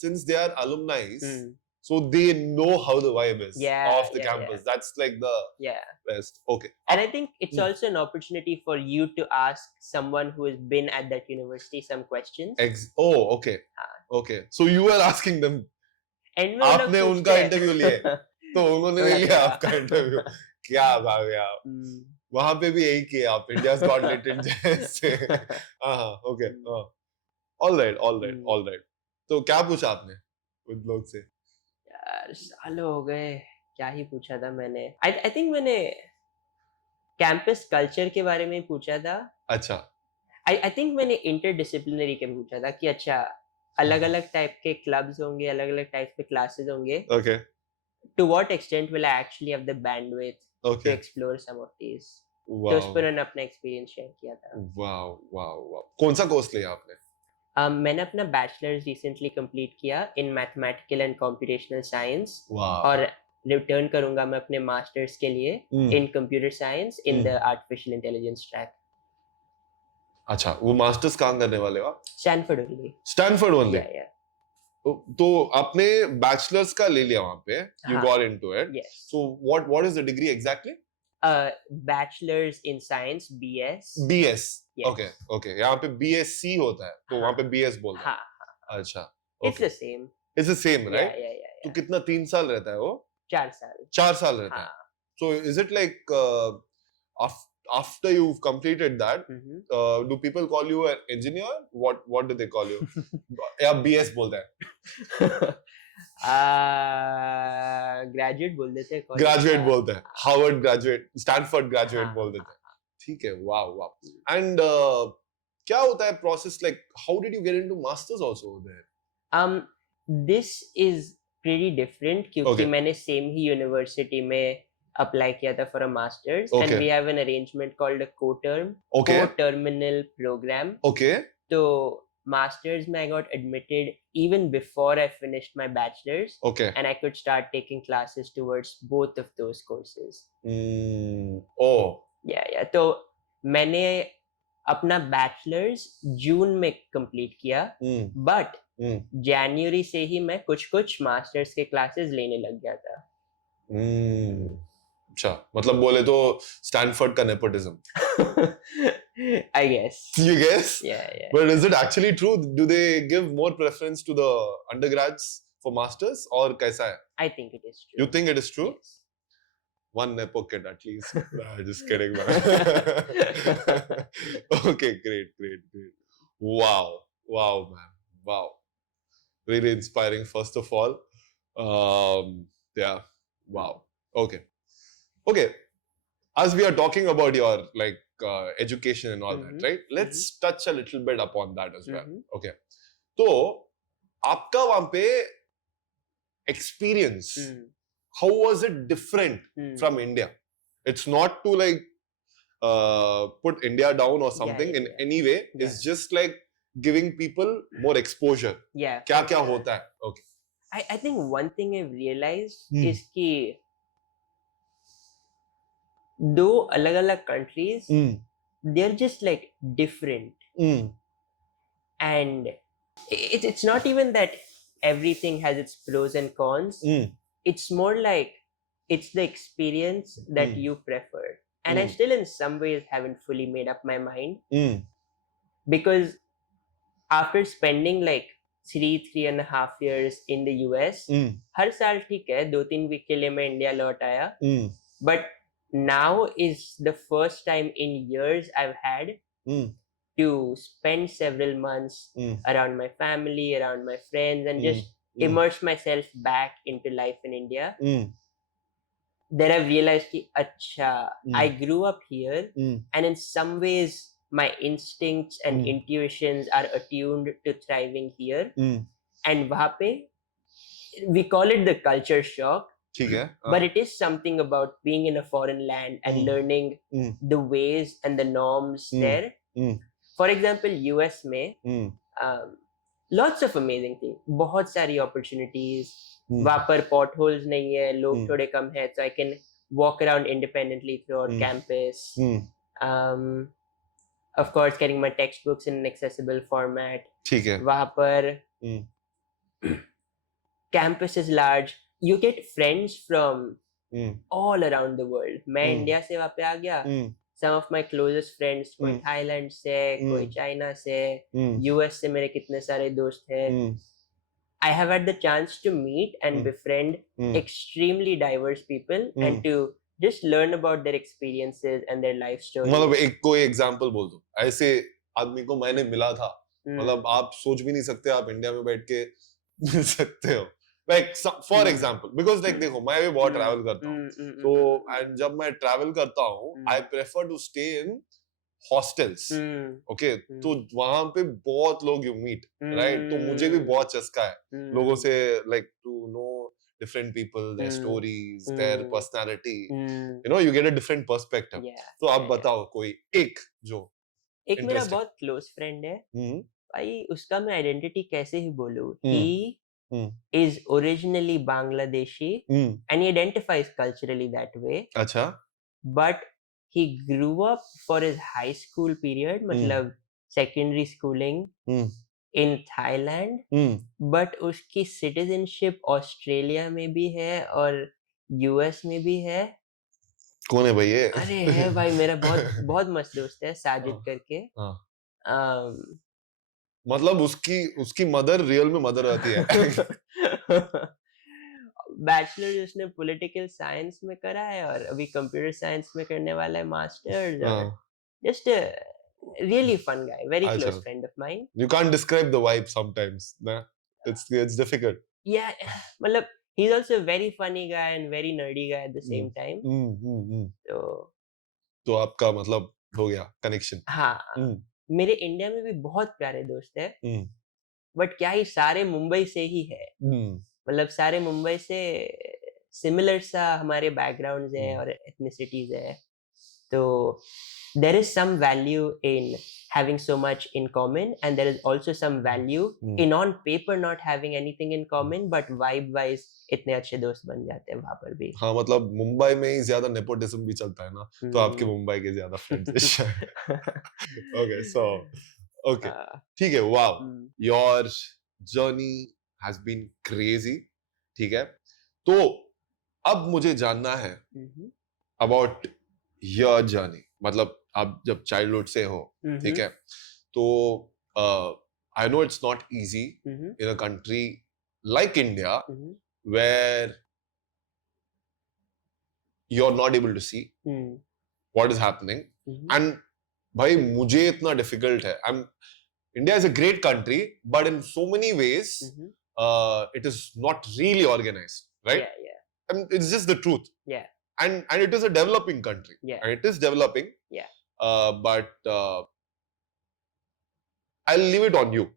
since they are alumni, Hmm. so they know how the vibe is Yeah, of the yeah, campus. That's like the Yeah. best. Okay. And I think it's Hmm. also an opportunity for you to ask someone who has been at that university some questions. Oh, okay. Okay. So you were asking them. And वो लोग आपने पूछते उनका हैं. interview लिए. तो उन्होंने थोड़ा ले लिया थोड़ा. आपका इंटरव्यू. क्या भाग आप? Hmm. वहां पे भी यही किया आप. India's Got Talent जैसे. हाँ. Okay. All right. तो क्या पूछा आपने उन लोग से? यार सालों हो गए, क्या ही पूछा था मैंने. I think मैंने कैंपस कल्चर के बारे में पूछा था. अच्छा. I think मैंने इंटरडिसिप्लिनरी के पूछा था कि अच्छा अलग अलग टाइप के क्लब्स होंगे, अलग अलग टाइप के क्लासेस होंगे. Okay. To what extent will I actually have the bandwidth to Okay. explore some of these? Wow. तो उस पर उन्होंने अपना एक्सपीरियंस शेयर किया था. Wow. कौन सा कोर्स लिया आपने? मैंने अपना बैचलर्स रिसेंटली कंप्लीट किया इन mathematical and computational science, Wow. और रिटर्न करूंगा मैं अपने मास्टर्स के लिए Hmm. In computer science in the artificial intelligence track. अच्छा, वो मास्टर्स कहाँ करने वाले हो आप? Stanford only. Stanford only. या तो आपने बैचलर्स का ले लिया वहाँ पे. You हाँ. got into it. Yes. So what is the degree exactly? Bachelors in science, BS. BS. Yes. Okay. यहाँ पे BSc होता है, तो वहाँ पे BS बोलते हैं. हाँ, अच्छा. It's the same. It's the same, right? या तो कितना 3 साल रहता है वो? 4 साल. 4 साल रहता है. हाँ. So is it like after you've completed that, Mhm. do people call you an engineer? What do they call you? या BS बोलते हैं. ग्रेजुएट बोल देते हैं. ग्रेजुएट बोलते हैं. हार्वर्ड ग्रेजुएट, स्टैनफोर्ड ग्रेजुएट हाँ, बोल देते हैं. ठीक है. वाव. एंड क्या होता है process, like how did you get into masters also there? This is pretty different क्योंकि Okay. मैंने सेम ही यूनिवर्सिटी में अप्लाई किया था for a masters, and Okay. We have an arrangement called a Okay. co-terminal program. Okay. तो masters में I got admitted even before I finished my bachelor's, Okay. and I could start taking classes towards both of those courses. Oh. Yeah. तो मैंने अपना bachelor's जून में complete किया, but जनवरी से ही मैं कुछ मास्टर्स के क्लासेस लेने लग गया था. अच्छा, मतलब बोले तो स्टैनफोर्ड का nepotism. I guess. You guess? Yeah. But is it actually true? Do they give more preference to the undergrads for masters or कैसा है? I think it is true. You think it is true? Yes. One nepo kid at least. Nah, just kidding, man. Okay, great. Wow, man. Wow. Really inspiring, first of all. Yeah. Wow. Okay. As we are talking about your education and all that, right? Let's touch a little bit upon that as well. Okay. So, आपका वहाँ पे experience, how was it different from India? It's not to put India down or something in any way. It's just like giving people more exposure. Yeah. क्या होता है? Okay. I think one thing I've realized is कि दो अलग-अलग countries, they're just like different. And it's not even that everything has its pros and cons. It's more like it's the experience that you prefer. And I still in some ways haven't fully made up my mind. Because after spending like 3.5 years in the US, हर साल ठीक है 2-3 week के लिए मैं India लौट आया. But now is the first time in years I've had to spend several months around my family, around my friends, and just immerse myself back into life in India. Then I've realized कि अच्छा, I grew up here, and in some ways my instincts and intuitions are attuned to thriving here. And वहाँ पे we call it the culture shock. But it is something about being in a foreign land and learning the ways and the norms there. For example, US में lots of amazing things. बहुत सारी opportunities. वहाँ पर potholes नहीं है, लोग थोड़े कम हैं, so I can walk around independently throughout campus. Of course, getting my textbooks in an accessible format. वहाँ पर campus is large. You get friends from all around the world. मैं इंडिया से वहाँ पे आ गया. Some of my closest friends, कोई Thailand से, कोई चाइना से, US से मेरे कितने सारे दोस्त हैं. I have had the chance to meet and befriend extremely diverse people and to just learn about their experiences and their life stories. मतलब एक कोई एग्जांपल बोल दो. ऐसे आदमी को मैंने मिला था. मतलब आप सोच भी नहीं सकते आप इंडिया में बैठ के मिल सकते हो. Like for example, because like देखो मैं भी बहुत travel करता हूँ. So and जब मैं travel करता हूँ, I prefer to stay in hostels. Okay, तो वहाँ पे बहुत लोग you meet, right? तो मुझे भी बहुत चस्का है लोगों से like to know different people, their stories, their personality. You know, you get a different perspective. तो आप बताओ कोई एक जो एक मेरा बहुत close friend है. भाई उसका मैं identity कैसे ही बोलूँ? He is originally Bangladeshi and he identifies culturally that way. अच्छा. But he grew up for his high school period, मतलब secondary schooling in Thailand. But उसकी citizenship Australia में भी है और US में भी है. कौन है भाई ये? अरे है भाई मेरा बहुत मस्त दोस्त है साजिद करके. मतलब उसकी मदर रियल में मदर रहती है. बैचलर उसने पॉलिटिकल साइंस में करा है और अभी कंप्यूटर साइंस में करने वाला है masters. Just really fun guy, very close friend of mine. You can't describe the vibe sometimes ना. It's difficult. या मतलब he is also very funny guy and very nerdy guy at the same time. तो आपका मतलब हो गया connection. हाँ. मेरे India में भी बहुत प्यारे दोस्त हैं. बट क्या ही सारे मुंबई से ही है. मतलब सारे मुंबई से सिमिलर सा हमारे बैकग्राउंड्स हैं और एथनिसिटीज है. So there is some value in having so much in common, and there is also some value in on paper not having anything in common, but vibe wise इतने अच्छे दोस्त बन जाते हैं वहां पर भी. हाँ मतलब मुंबई में ही ज्यादा नेपोटिज्म भी चलता है ना, तो आपके मुंबई के ज्यादा फ्रेंड्स. Okay, so okay, ठीक है. Wow, your journey has been crazy. ठीक है, तो अब मुझे जानना है about your journey. मतलब आप जब चाइल्डहुड से हो, ठीक है, तो I know it's not easy in a country like India where you're not able to see what is happening. And भाई मुझे इतना difficult है. India is a great country, but in so many ways it is not really organized, right? Yeah. I mean, it's just the truth. Yeah. And it is a developing country. Yeah. And it is developing. Yeah. But I'll leave it on you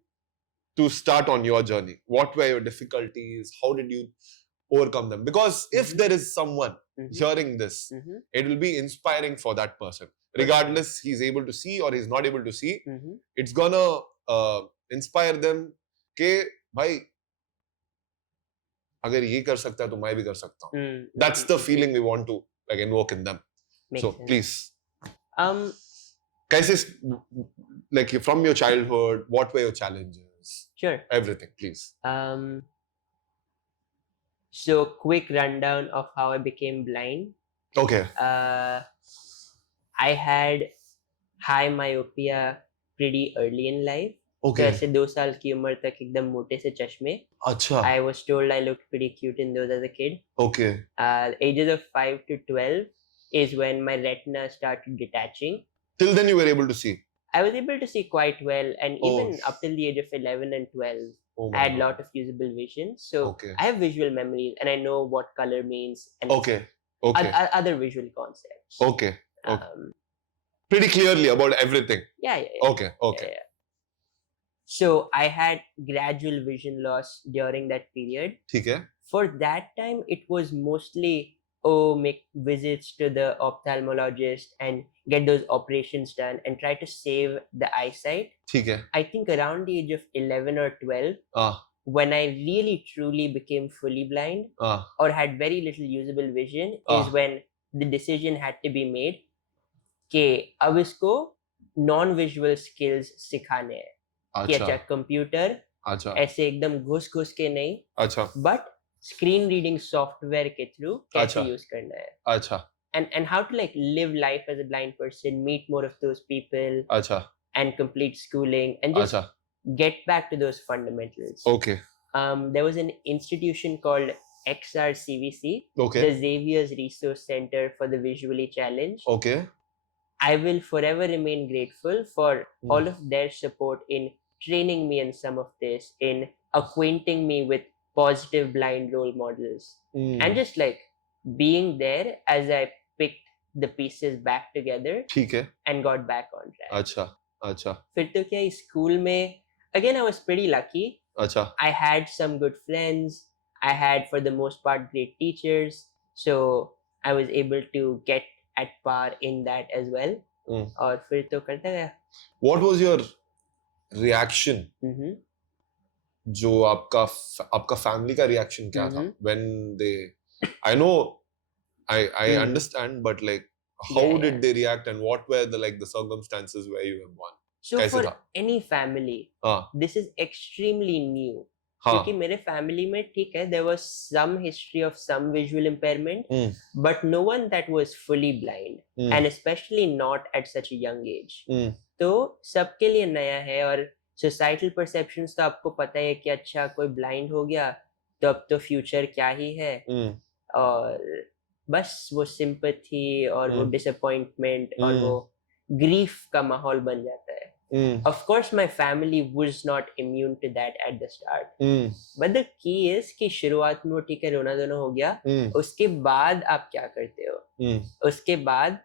to start on your journey. What were your difficulties? How did you overcome them? Because if there is someone hearing this, it will be inspiring for that person. Regardless he's able to see or he's not able to see, it's gonna inspire them कि भाई अगर ये कर सकता है तो मैं भी कर सकता हूँ. That's the feeling we want to like invoke in them. So please. कैसे, like from your childhood, what were your challenges? Sure. Everything, please. So quick rundown of how I became blind. Okay. I had high myopia pretty early in life. Okay. तो ऐसे 2 साल की उम्र तक एकदम मोटे से चश्मे. अच्छा. I was told I looked pretty cute in those as a kid. Okay. Ages of 5 to 12 is when my retina started detaching. Till then you were able to see? I was able to see quite well, and even up till the age of 11 and 12, I had a lot of usable vision. So I have visual memories, and I know what color means and other visual concepts. Okay. Pretty clearly about everything. Yeah. Okay. Yeah. So I had gradual vision loss during that period. ठीक है. For that time, it was mostly make visits to the ophthalmologist and get those operations done and try to save the eyesight. ठीक है. I think around the age of 11 or 12, when I really truly became fully blind or had very little usable vision, is when the decision had to be made कि अब इसको non-visual skills सिखाने हैं. कि अच्छा computer ऐसे एकदम घुस के नहीं, अच्छा, बट स्क्रीन रीडिंग सॉफ्टवेयर के थ्रू कैसे यूज करना है. अच्छा. And how to like live life as a blind person, meet more of those people, and complete schooling and just get back to those fundamentals. Okay. There was an institution called XRCVC, the Xavier's Resource Center for the Visually Challenged. Okay. I will forever remain grateful for all of their support in training me in some of this, in acquainting me with positive blind role models, and just like being there as I picked the pieces back together and got back on track. अच्छा. फिर तो क्या school में again I was pretty lucky. अच्छा. I had some good friends. I had for the most part great teachers, so I was able to get at par in that as well. और फिर तो करता गया. What was your reaction? जो आपका family का reaction क्या था when they, I know I understand, but like how did they react and what were the circumstances where you were born? So for any family, this is extremely new. क्योंकि मेरे family में ठीक है, there was some history of some visual impairment, but no one that was fully blind, and especially not at such a young age. तो सबके लिए नया है, और societal perceptions तो आपको पता है कि अच्छा कोई blind हो गया तो अब तो future क्या ही है, और बस वो sympathy और वो disappointment और वो grief का माहौल बन जाता है. Of course, my family was not immune to that at the start. But the key is कि शुरुआत में वो ठीक है रोना धोना हो गया, उसके बाद आप क्या करते हो? उसके बाद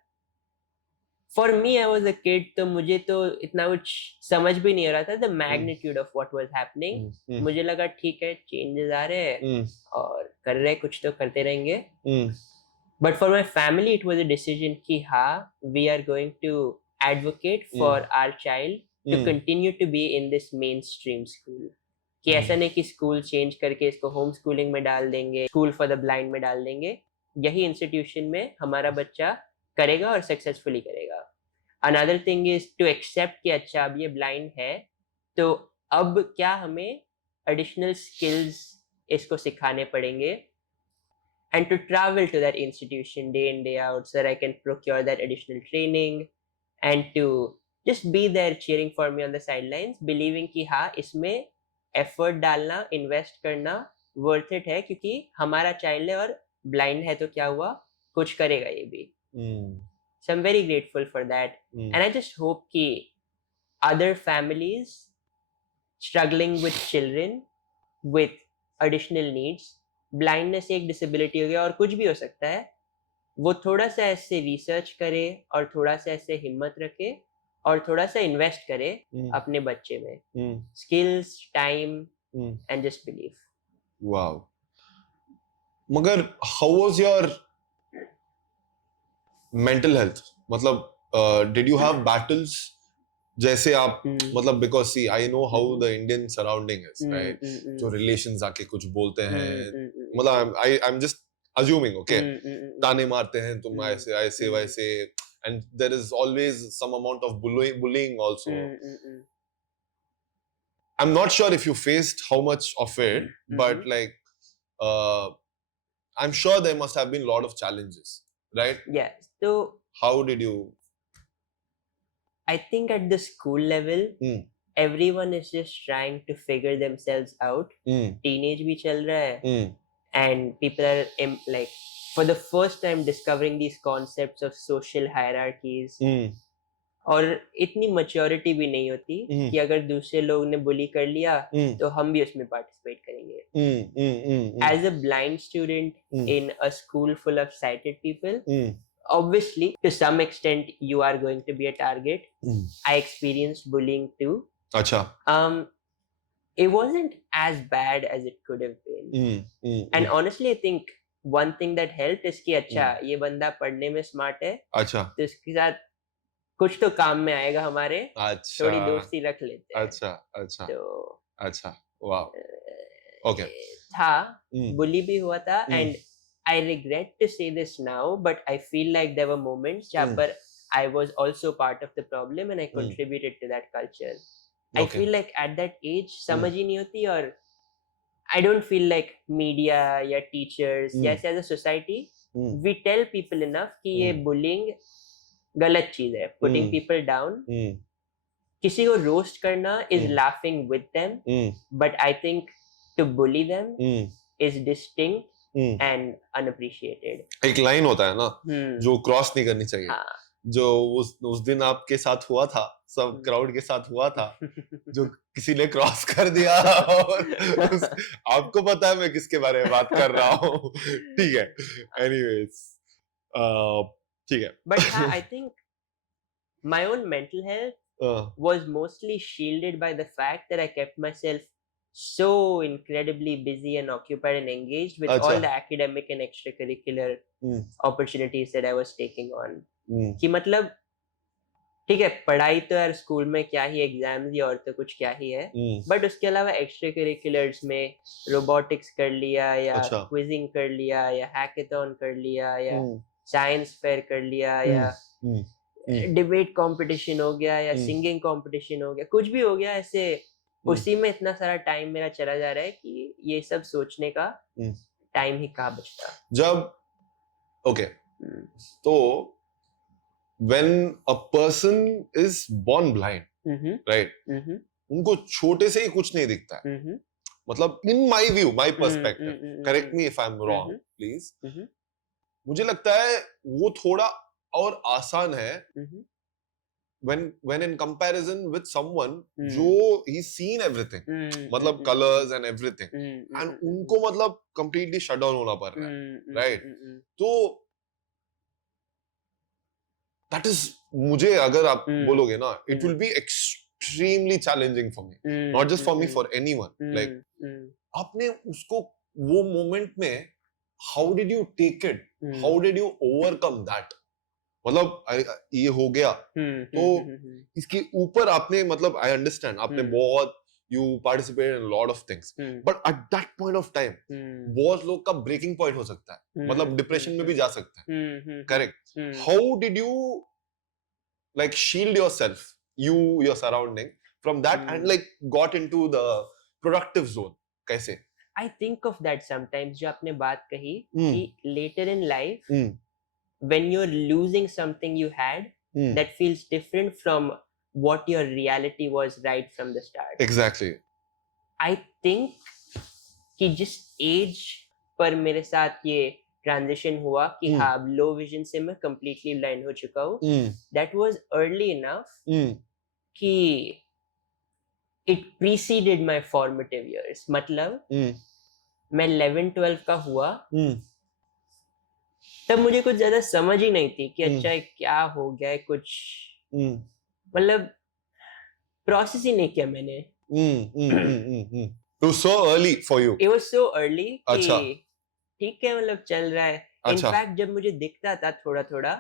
for me I was a kid, तो मुझे तो इतना कुछ समझ भी नहीं आ रहा था the magnitude of what was happening. मुझे लगा ठीक है changes आ रहे हैं और कर रहे कुछ तो करते रहेंगे. But for my family, it was a decision कि हाँ, we are going to advocate for our child to continue to be in this mainstream school. कि ऐसा नहीं कि स्कूल चेंज करके इसको होम स्कूलिंग में डाल देंगे, स्कूल फॉर द ब्लाइंड में डाल देंगे. यही इंस्टीट्यूशन में हमारा बच्चा करेगा और सक्सेसफुली करेगा. Another thing is to accept कि अच्छा अब ये ब्लाइंड है, तो अब क्या हमें एडिशनल स्किल्स इसको सिखाने पड़ेंगे, and to travel to that institution day in day out so that I can procure that additional training and to just be there cheering for me on the sidelines, believing कि हाँ इसमें effort डालना, invest करना worth it है, क्योंकि हमारा child है और blind है तो क्या हुआ, कुछ करेगा ये भी. So I'm very grateful for that. And I just hope कि other families struggling with children with additional needs, blindness एक डिसेबिलिटी हो गया और कुछ भी हो सकता है, वो थोड़ा सा ऐसे रिसर्च करे और थोड़ा सा ऐसे हिम्मत रखे और थोड़ा सा इन्वेस्ट करे अपने बच्चे में, skills, time and just believe. Wow. मगर how was your mental health? मतलब डिड यू हैव बैटल्स जैसे आप मतलब because see I know how the Indian surrounding is, right? जो रिलेशंस आके कुछ बोलते हैं, मतलब I am just assuming, okay, ताने मारते हैं तुम ऐसे ऐसे वैसे, and there is always some amount of bullying also. I am not sure if you faced how much of it, but like I am sure there must have been lot of challenges, right? Yes. तो how did you? I think at the school level, everyone is just trying to figure themselves out. Teenage भी चल रहा है, and people are like for the first time discovering these concepts of social hierarchies. और इतनी maturity भी नहीं होती कि अगर दूसरे लोग ने bully कर लिया तो हम भी उसमें participate करेंगे. As a blind student in a school full of sighted people, obviously to some extent you are going to be a target. I experienced bullying too. Acha. It wasn't as bad as it could have been. And honestly I think one thing that helped is कि अच्छा ये बंदा पढ़ने में smart है, अच्छा, तो इसके साथ कुछ तो काम में आएगा हमारे, अच्छा, थोड़ी दोस्ती रख लेते हैं. अच्छा, अच्छा, तो अच्छा, वाओ, ओके. था, bully भी हुआ था, and I regret to say this now, but I feel like there were moments जहाँ पर I was also part of the problem and I contributed to that culture. I feel like at that age समझ ही नहीं होती, और I don't feel like media या teachers या as a society we tell people enough कि ये bullying गलत चीज है, putting people down. किसी को roast करना is laughing with them, but I think to bully them is distinct and unappreciated. एक लाइन होता है ना जो क्रॉस नहीं करनी चाहिए. जो उस दिन आपके साथ हुआ था, सब क्राउड के साथ हुआ था, जो किसी ने क्रॉस कर दिया और आपको पता है मैं किसके बारे में बात कर रहा हूँ. ठीक है, एनीवेज, ठीक है. But I think my own mental health was mostly shielded by the fact that I kept myself so incredibly busy and occupied and engaged with all the academic and extracurricular opportunities that I was taking on. कि मतलब ठीक है, पढ़ाई तो यार school में क्या ही, exams ही और तो कुछ क्या ही है, बट उसके अलावा एक्स्ट्रा करिकुलर्स में रोबोटिक्स कर लिया, या क्विजिंग कर लिया, या हैकेथॉन कर लिया, या साइंस फेयर कर लिया, या डिबेट कंपटीशन हो गया, या सिंगिंग कंपटीशन हो गया, कुछ भी हो गया ऐसे. उसी में इतना सारा टाइम मेरा चला जा रहा है कि ये सब सोचने का टाइम ही कहाँ बचता. जब ओके, तो when a person is born blind, right? उनको छोटे से ही कुछ नहीं दिखता है. मतलब in my view, my perspective, correct me if I'm wrong, please. मुझे लगता है वो थोड़ा और आसान है when in comparison with someone जो he's seen everything, मतलब colors and everything, and उनको मतलब completely shut down होना पड़ रहा है, right? तो that is, मुझे अगर आप बोलोगे ना, it will be extremely challenging for me, not just for me, for anyone. Like आपने उसको वो moment में how did you take it, how did you overcome that? मतलब ये हो गया तो इसके ऊपर आपने मतलब आई अंडरस्टैंड आपने बहुत you participated in lot of things, but at that point of time बहुत लोग का ब्रेकिंग पॉइंट हो सकता है, मतलब डिप्रेशन में भी जा सकता है, correct? How did you like shield yourself, your surrounding from that and like got into the productive zone? कैसे? I think of that sometimes, जो आपने बात कही कि later in life when you're losing something you had that feels different from what your reality was right from the start. Exactly. I think कि जिस age पर मेरे साथ ये ट्रांजिशन हुआ कि हाँ अब लो विजन से मैं कंप्लीटली ब्लाइंड हो चुका हूँ, दैट वाज अर्ली इनफ कि it preceded my formative years. मतलब मैं 11-12 का हुआ तब मुझे कुछ ज्यादा समझ ही नहीं थी कि अच्छा क्या हो गया है, कुछ मतलब प्रोसेस ही नहीं किया मैंने. It was so early for you. It was so early अच्छा. कि ठीक है मतलब चल रहा है. इनफैक्ट जब मुझे दिखता था थोड़ा थोड़ा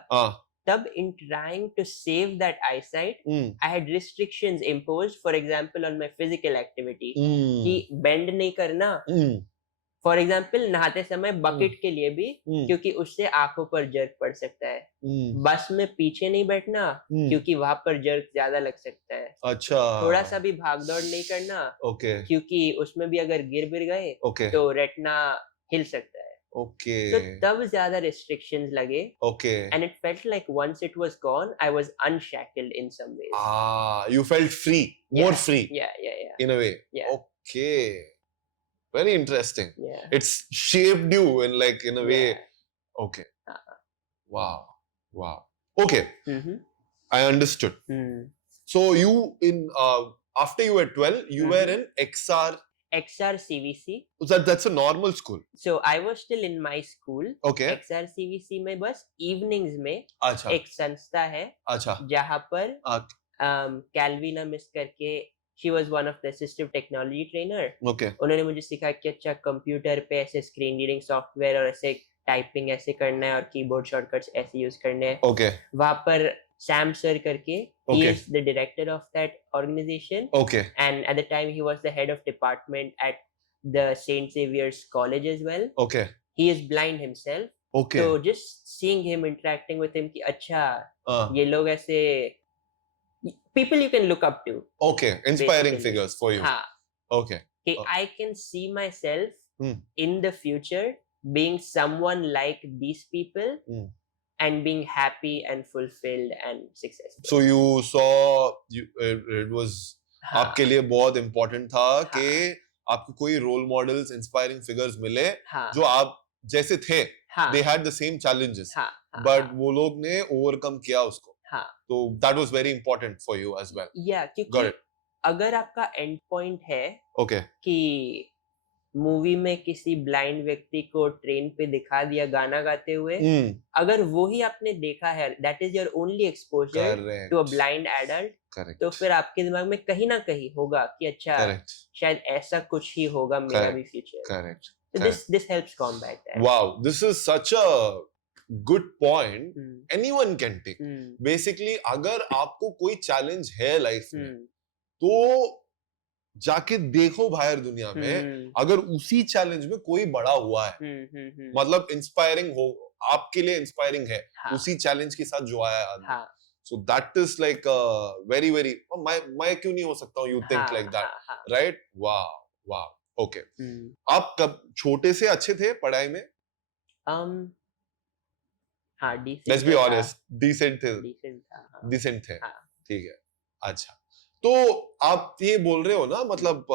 तब in trying to save that eyesight I had restrictions imposed, for example on my physical activity कि bend नहीं करना, for example नहाते समय बकेट के लिए भी क्योंकि उससे आंखों पर जर्क पड़ सकता है, बस में पीछे नहीं बैठना क्योंकि वहां पर जर्क ज्यादा लग सकता है, अच्छा, थोड़ा सा भी भाग दौड़ नहीं करना क्योंकि उसमें भी अगर गिर गए तो रेटिना हिल सकता है. तो तब ज्यादा restrictions लगे. And it felt like once it was gone I was unshackled in some ways. You felt free, more free. Yeah. In a way. Yeah. Okay. Very interesting. Yeah. It's shaped you in like in a way. Yeah. Okay. Wow. Okay. I understood. So you in after you were 12 you were in XR CVC. That's a normal school. So I was still in my school. Okay. XR CVC में बस evenings में अच्छा. एक संस्था है अच्छा. जहाँ पर कैल्विना मिस करके she was one of the assistive technology trainer. Okay. उन्होंने मुझे सिखाया कि अच्छा कंप्यूटर पे ऐसे स्क्रीन रीडिंग सॉफ्टवेयर और ऐसे टाइपिंग ऐसे करना है और कीबोर्ड शॉर्टकट्स ऐसे यूज करने हैं. Okay. वहाँ पर सैम सर करके he is the director of that organization. Okay. And at the time he was the head of department at the St. Xavier's College as well. Okay. He is blind himself. Okay. So just seeing him, interacting with him कि अच्छा ये लोग ऐसे people you can look up to. Okay. Inspiring basically. figures for you. हाँ. Okay. कि I can see myself in the future being someone like these people and being happy and fulfilled and successful. So you saw it was आपके लिए बहुत important था कि आपको कोई role models, inspiring figures मिले जो आप जैसे थे. They had the same challenges, but वो लोग ने overcome किया उसको. So that was very important for you as well. Yeah, क्योंकि अगर आपका end point है कि मूवी में किसी ब्लाइंड व्यक्ति को ट्रेन पे दिखा दिया गाना गाते हुए, अगर वो ही आपने देखा है, that is your only exposure to a blind adult, तो फिर आपके दिमाग में कहीं ना कहीं होगा कि अच्छा शायद ऐसा कुछ ही होगा मेरा भी future. This helps combat that. Wow, this is such a good point anyone can take. Basically अगर आपको कोई चैलेंज है लाइफ में तो जाके देखो बाहर दुनिया में, अगर उसी चैलेंज में कोई बड़ा हुआ है, मतलब इंस्पायरिंग हो, आपके लिए इंस्पायरिंग है उसी चैलेंज के साथ जो आया है. So that is like very very मैं क्यों नहीं हो सकता हूँ, you think like that, right? वाह. ओके. आप कब छोटे से अच्छे थे पढ़ाई में? हाँ, decent. Let's be honest, decent थे. डिसेंट थे. ठीक है. अच्छा, तो आप ये बोल रहे हो ना, मतलब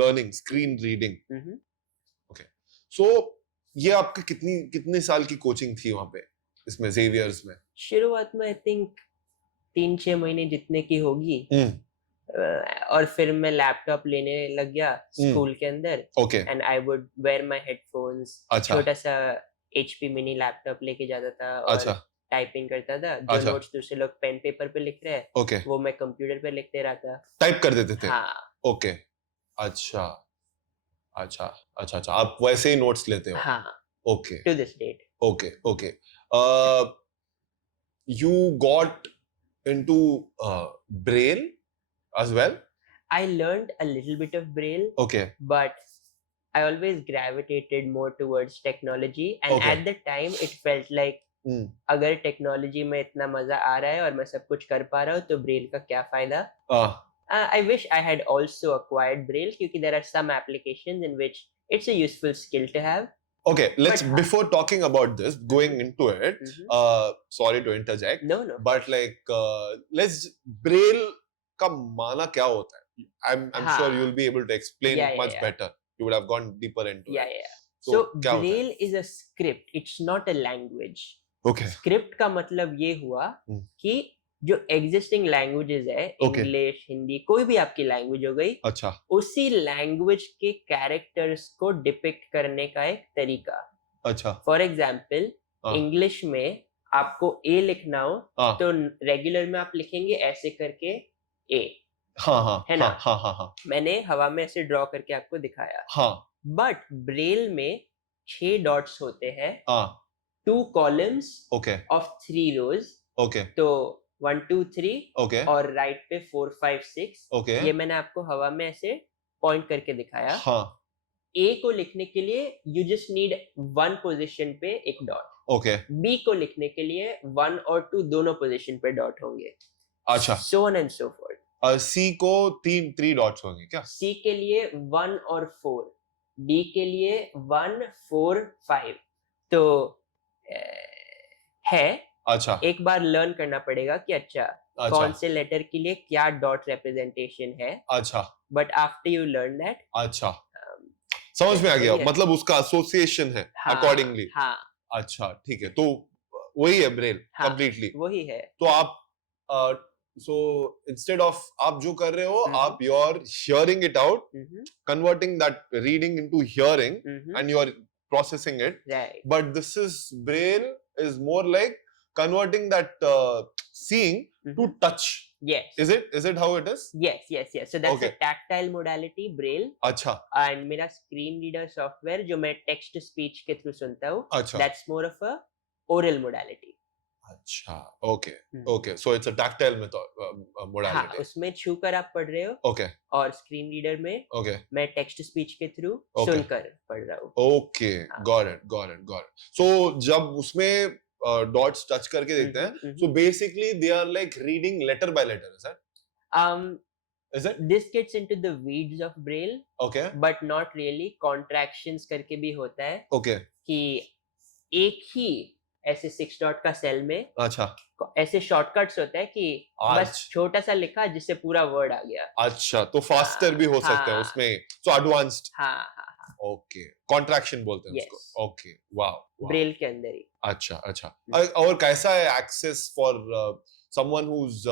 लर्निंग स्क्रीन रीडिंग. ओके. सो ये आपके कितने साल की कोचिंग थी वहां पे इसमें जेवियर्स में? शुरुआत में आई थिंक 3-6 महीने जितने की होगी. और फिर मैं लैपटॉप लेने लग गया स्कूल के अंदर. And I would wear my headphones. छोटा सा HP मिनी लैपटॉप लेके जाता था और टाइपिंग करता था. जो नोट्स दूसरे लोग पेन पेपर पे लिख रहे हैं वो मैं कंप्यूटर पे लिखते रहा था. टाइप कर देते थे? हाँ. ओके. अच्छा. आप वैसे ही नोट्स लेते हो? हाँ. Okay. to this date. Okay. You got into Braille as well? I learned a little bit of Braille, Okay. but I always gravitated more towards technology, and Okay. at the time it felt like Hmm. अगर technology में इतना मजा आ रहा है और मैं सब कुछ कर पा रहा हूँ तो ब्रेल का क्या फायदा. I wish I had also acquired Braille क्योंकि there are some applications in which it's a useful skill to have. Okay, let's But- before talking about this, going into it, Mhm. sorry to interject, No. but like let's Braille का माना क्या होता है? I'm हाँ. sure you'll be able to explain Yeah, much better. You would have gone deeper into Yeah. it. So क्या होता है? Braille is a script. It's not a language. Okay. Script का मतलब ये हुआ कि जो एग्जिस्टिंग लैंग्वेजेस है, Okay. इंग्लिश, हिंदी, कोई भी आपकी लैंग्वेज हो गई, अच्छा. उसी लैंग्वेज के कैरेक्टर्स को डिपिक्ट करने का एक तरीका. अच्छा. फॉर एग्जाम्पल, हाँ. इंग्लिश में आपको ए लिखना हो हाँ. तो रेगुलर में आप लिखेंगे ऐसे करके ए. हाँ. है ना? हाँ. मैंने हवा में ऐसे ड्रॉ करके आपको दिखाया. हाँ. बट ब्रेल में 6 डॉट्स होते हैं, हाँ. 2 columns Okay. Of 3 rows. Okay. तो 1 2 3 Okay. और राइट पे 4 5 6. Okay. ये मैंने आपको हवा में ऐसे पॉइंट करके दिखाया. हाँ. ए को लिखने के लिए यू जस्ट नीड 1 पोजीशन पे एक डॉट. Okay. बी को लिखने के लिए 1 और 2 दोनों पोजीशन पे डॉट होंगे. अच्छा. So on and so forth. C को 3 डॉट्स होंगे क्या? सी के लिए 1 और 4. डी के लिए 1 4 5. तो है. अच्छा. एक बार लर्न करना पड़ेगा कि अच्छा कौन से लेटर के लिए क्या डॉट रिप्रेजेंटेशन है. अच्छा. But after you learn that, अच्छा. समझ में आ गया. yes. मतलब उसका एसोसिएशन है अकॉर्डिंगली. हाँ, अच्छा, ठीक है. तो वही है ब्रेल हाँ. कंप्लीटली. वही है. तो आप so instead of आप जो कर रहे हो, Mhm. आप you're hearing it out, Mhm, converting that reading into hearing, mhm. and you're processing it. Right. But this is braille is more like converting that seeing to Mhm. touch. Yes. Is it how it is? Yes. So that's Okay. a tactile modality, Braille. अच्छा. And मेरा screen reader software जो मैं text to speech के through सुनता हूँ, अच्छा. that's more of a oral modality. अच्छा. Okay. Hmm. Okay. So it's a tactile method हाँ, modality. उसमें छू कर आप पढ़ रहे हो Okay. और स्क्रीन रीडर में Okay. मैं टेक्स्ट टू स्पीच के थ्रू Okay. सुनकर पढ़ रहा हूँ. Okay. हाँ. Got it. So जब उसमें dots touch करके देखते हैं, Mhm, mhm. so basically they are like reading letter by letter, is that? Is it? This gets into the weeds of Braille, Okay. but not really. Contractions करके भी होता है Okay. कि एक ही ऐसे 6 डॉट का सेल में अच्छा. ऐसे शॉर्टकट्स होता है कि बस छोटा सा लिखा जिससे पूरा वर्ड आ गया. अच्छा, तो फास्टर भी हो सकते हैं हाँ. उसमें. So advanced. हाँ. Okay. Contraction बोलते हैं Yes. उसको. Okay. Wow. ब्रेल के अंदर ही. अच्छा. और कैसा है access for someone who's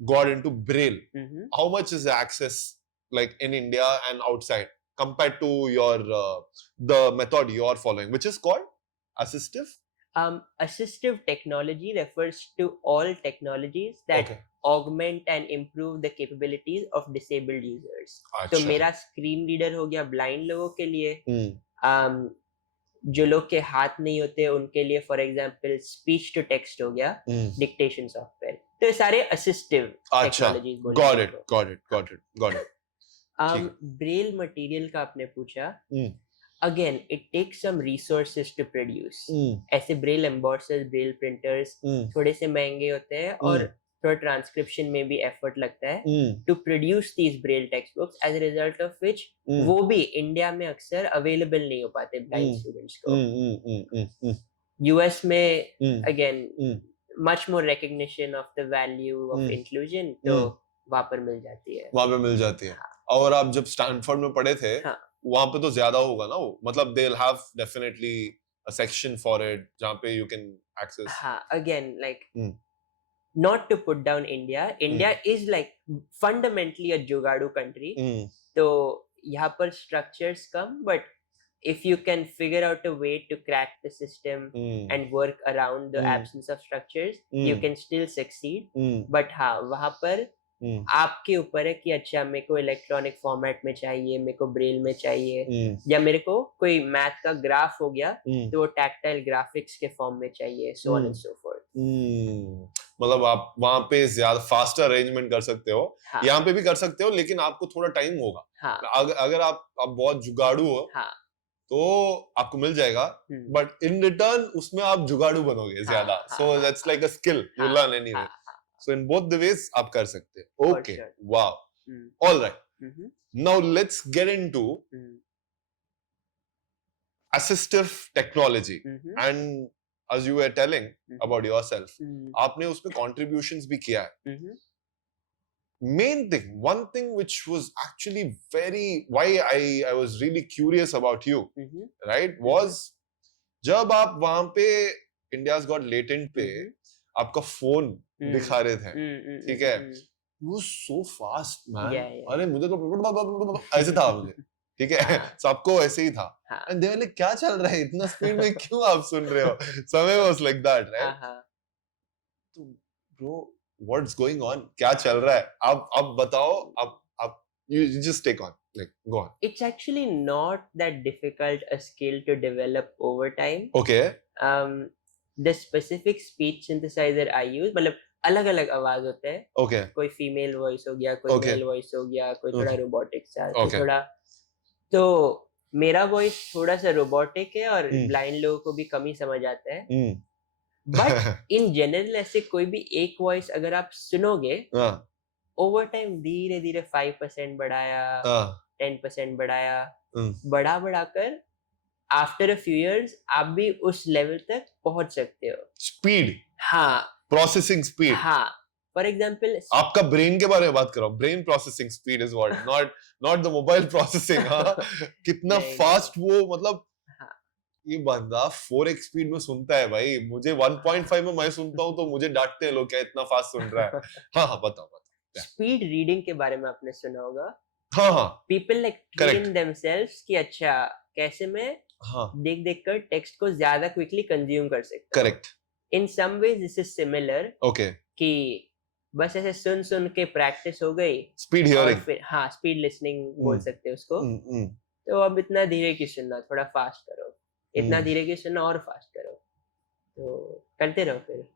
got into Braille? Mhm. How much is the access like in India and outside compared to your the method you are following, which is called assistive? Assistive technology refers to all technologies that Okay. augment and improve the capabilities of disabled users. तो अच्छा. मेरा screen reader हो गया blind लोगों के लिए. हम्म. जो लोग के हाथ नहीं होते उनके लिए for example speech to text हो गया, हम्म. Dictation software. तो ये सारे असिस्टिव अच्छा. Technologies Got it. ठीक. ब्रेल मटेरियल का आपने पूछा. Hmm. Again it takes some resources to produce. Hmm. ऐसे braille embossers, braille printers hmm. थोड़े से महंगे होते हैं और थोड़ा ट्रांसक्रिप्शन में भी एफर्ट लगता है hmm. To produce these braille text books. As a result of which hmm. वो भी इंडिया में अक्सर अवेलेबल नहीं हो पाते ब्लाइंड हम्म. स्टूडेंट्स को. हम्म. यूएस में hmm. Again hmm. Much more recognition of the value of inclusion, तो वहां पर मिल जाती है. वहां पे मिल जाती है. और आप जब स्टैनफोर्ड में पढ़े थे, हाँ. वहां पे तो ज्यादा होगा ना वो. मतलब they'll have definitely a section for it जहाँ पे you can access. हाँ, again like Hmm. not to put down India is like fundamentally a जुगाड़ू country. हम्म. तो यहाँ पर structures come, but if you can figure out a way to crack the system hmm. and work around the Hmm. absence of structures, you Hmm. can still succeed. Hmm. But हाँ, वहाँ पर आपके ऊपर है कि अच्छा मेरे को इलेक्ट्रॉनिक फॉर्मेट में चाहिए, मेरे को ब्रेल में चाहिए, या मेरे को कोई मैथ का ग्राफ हो गया तो वो टैक्टाइल ग्राफिक्स के फॉर्म में चाहिए, सो ऑन एंड सो फोर्थ। मतलब आप वहां पे ज्यादा फास्ट अरेंजमेंट कर सकते हो, हाँ, यहाँ पे भी कर सकते हो, लेकिन आपको थोड़ा टाइम होगा। हाँ, अगर आप बहुत जुगाड़ू हो हाँ, तो आपको मिल जाएगा, बट इन रिटर्न उसमें आप जुगाड़ू बनोगे ज्यादा। So that's like a skill you learn anyway. So in both the ways आप कर सकते हो। Okay, wow, alright. Now let's get into assistive technology and as you were telling about yourself, आपने उसमें contributions भी किया है। Main thing, one thing which was actually why I was really curious about you, right, was जब आप वहां पे India's Got Latent पे आपका फोन दिखा रहे थे, ठीक है, it was so fast man, अरे मुझे तो ऐसे था मुझे, ठीक है, सबको ऐसे ही था, एंड दे वर लाइक क्या चल रहा है इतना स्पीड में, क्यों आप सुन रहे हो, समय वाज लाइक दैट, राइट? तो ब्रो व्हाट्स गोइंग ऑन, क्या चल रहा है, आप बताओ, आप you just take on, like go on. It's actually not that difficult a skill to develop over time. Okay. The specific speech synthesizer I use, मतलब अलग अलग आवाज होते हैं। Okay. कोई फीमेल वॉइस हो गया, कोई मेल वॉइस हो गया, कोई थोड़ा रोबोटिक सा, थोड़ा, तो मेरा वॉइस थोड़ा सा रोबोटिक है और ब्लाइंड लोगों को भी कम ही समझ आता है, बट इन जनरल ऐसे कोई भी एक वॉइस अगर आप सुनोगे, ओवर टाइम धीरे धीरे 5% बढ़ाया, 10% बढ़ाया, बढ़ाकर आफ्टर अ फ्यू इयर्स आप भी उस लेवल तक पहुंच सकते हो। स्पीड, हाँ, प्रोसेसिंग स्पीड, हाँ। फॉर एग्जाम्पल आपका ब्रेन के बारे में बात कर रहा हूँ, brain processing speed is what, not the mobile processing. हाँ, कितना फास्ट वो, मतलब ये बंदा 4x स्पीड में सुनता है भाई, मुझे 1.5 में मैं सुनता हूँ तो मुझे डांटते हैं लोग, क्या इतना फास्ट सुन रहा है। हाँ, बताओ। स्पीड रीडिंग के बारे में आपने सुना होगा। हाँ, पीपल लाइक ट्रेन देमसेल्व्स कि अच्छा कैसे मैं देख कर टेक्स्ट को ज्यादा क्विकली कंज्यूम कर सकता हूँ। Correct. In some ways this is similar. Okay. कि बस ऐसे सुन के प्रैक्टिस हो गई, स्पीड हियरिंग, हाँ, स्पीड लिसनिंग बोल सकते हैं उसको। तो अब इतना धीरे की सुनना, थोड़ा फास्ट करो, इतना धीरे की सुनना और फास्ट करो, तो करते रहो फिर।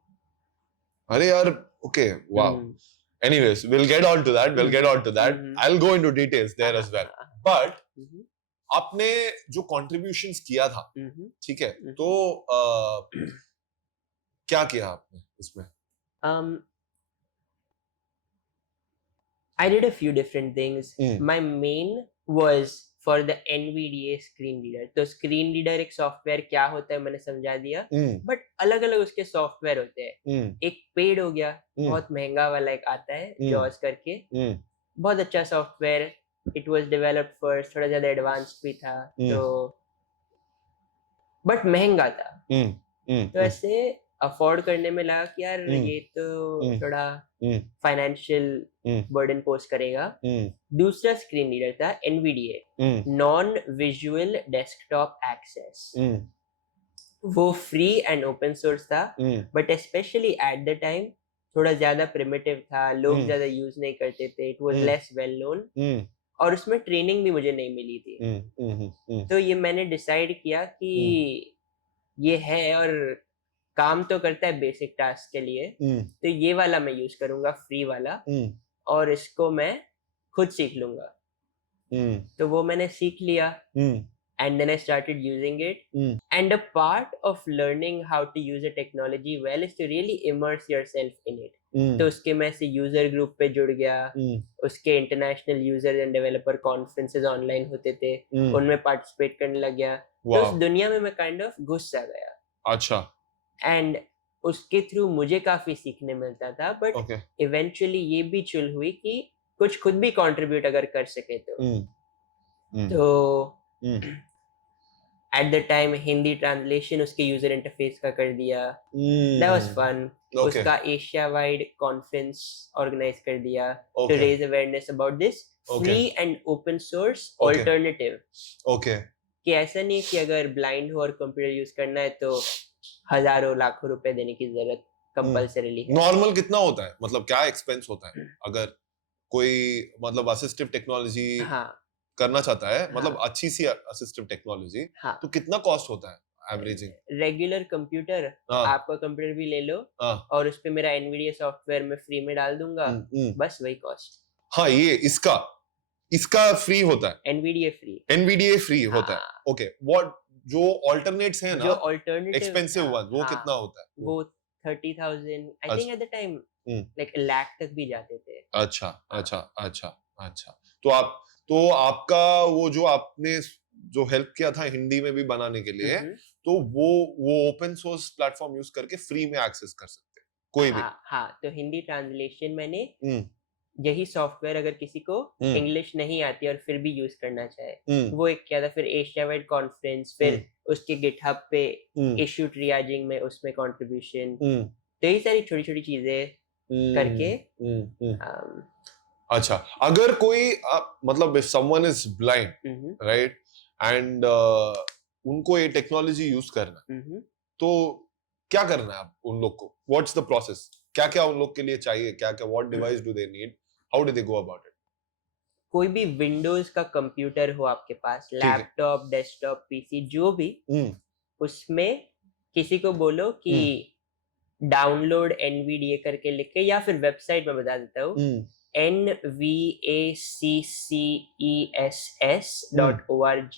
अरे यार, okay, wow. Anyways, we'll get on to that. I'll go into details there as well. But आपने जो contributions किया था, ठीक है, तो क्या किया आपने इसमें? I did a few different things. My main was for the NVDA screen reader. तो screen reader एक सॉफ्टवेयर क्या होता है मैंने समझा दिया, बट अलग अलग उसके सॉफ्टवेयर होते हैं। एक पेड हो गया, बहुत महंगा वाला एक आता है, जॉस करके, बहुत अच्छा software. It was developed first, थोड़ा ज्यादा एडवांस्ड भी था, तो बट महंगा था, तो ऐसे अफोर्ड करने में लगा कि यार ये तो थोड़ा फाइनेंशियल बर्डन पोज करेगा। दूसरा स्क्रीन रीडर था NVDA, non visual desktop access. वो फ्री एंड ओपन सोर्स था, but specially at the time थोड़ा ज्यादा प्रिमिटिव था, लोग ज्यादा यूज नहीं करते थे, it was less well known, और उसमें ट्रेनिंग भी मुझे नहीं मिली थी। तो ये मैंने डिसाइड किया कि ये है और काम तो करता है बेसिक टास्क के लिए, तो ये वाला मैं यूज करूंगा, फ्री वाला, और इसको मैं खुद सीख लूंगा। तो वो मैंने सीख लिया, and then I started using it. And a part of learning how to use a technology well is to really immerse yourself in it. तो उसके मैं से यूजर ग्रुप पे जुड़ गया, उसके international user end developer conferences online होते थे, उनमें पार्टिसिपेट करने लग गया, तो उस दुनिया में मैं काइंड ऑफ घुस सा गया। अच्छा। एंड उसके थ्रू मुझे काफी सीखने मिलता था, बट इवेंचुअली ये भी चुल हुई कि कुछ खुद भी कंट्रीब्यूट अगर कर सके तो at the time Hindi translation उसके यूजर इंटरफेस का कर दिया, दैट वाज फन। उसका एशिया वाइड कॉन्फ्रेंस ऑर्गेनाइज कर दिया to raise awareness about this free and open source alternative. Okay, कि ऐसा नहीं कि अगर ब्लाइंड हो और कंप्यूटर यूज करना है तो हजारों लाखों रुपए देने की जरूरत कंपल्सरीली है। नॉर्मल कितना होता है, मतलब क्या एक्सपेंस होता है अगर कोई मतलब असिस्टिव टेक्नोलॉजी हाँ करना चाहता है, मतलब हाँ अच्छी सी असिस्टिव टेक्नोलॉजी, हाँ तो कितना कॉस्ट होता है एवरेजिंग? रेगुलर कंप्यूटर, हाँ आपका कंप्यूटर भी ले लो हाँ और उस पे मेरा एनवीडिया सॉफ्टवेयर मैं फ्री में डाल दूंगा, बस वही कॉस्ट। हाँ, ये इसका इसका फ्री होता है, एनवीडिया फ्री। एनवीडीए फ्री होता है। हाँ ओके, व्हाट जो ऑल्टरनेट्स है जो ना, ऑल्टरनेटिव एक्सपेंसिव था, वन, वो हाँ कितना होता है? वो 30,000 I think eight the time, hmm, like lakh तक भी जाते थे। अच्छा हाँ अच्छा अच्छा अच्छा। तो आपका वो जो आपने जो हेल्प किया था हिंदी में भी बनाने के लिए, हम्म, तो वो ओपन सोर्स प्लेटफॉर्म यूज करके फ्री में एक्सेस कर सकते हैं कोई भी? हाँ हाँ तो हिंदी ट्रांसलेशन मैंने हम्म यही सॉफ्टवेयर, अगर किसी को हम्म इंग्लिश नहीं आती और फिर भी यूज करना चाहे, हम्म वो एक किया था। फिर एशिया वाइड कॉन्फ्रेंस, फिर उसके गिटहब पे हम्म इशू ट्रियाजिंग में उसमें कंट्रीब्यूशन, हम्म तो यही सारी छोटी छोटी चीजें करके हम्म। um, अच्छा, अगर कोई मतलब if someone is blind, hmm, right, and उनको ये टेक्नोलॉजी यूज करना है, हम्म, तो क्या करना है आप उन लोग को? What's the process? क्या क्या उन लोग के लिए चाहिए? क्या क्या what device do they need? How do they go about it? कोई भी विंडोज का कंप्यूटर हो आपके पास, ठीक है। लैपटॉप डेस्कटॉप पीसी जो भी, हम्म उसमें किसी को बोलो कि डाउनलोड एनवीडीए करके लिख के, या फिर वेबसाइट में बता देता हूँ, हम्म nvaccess.org,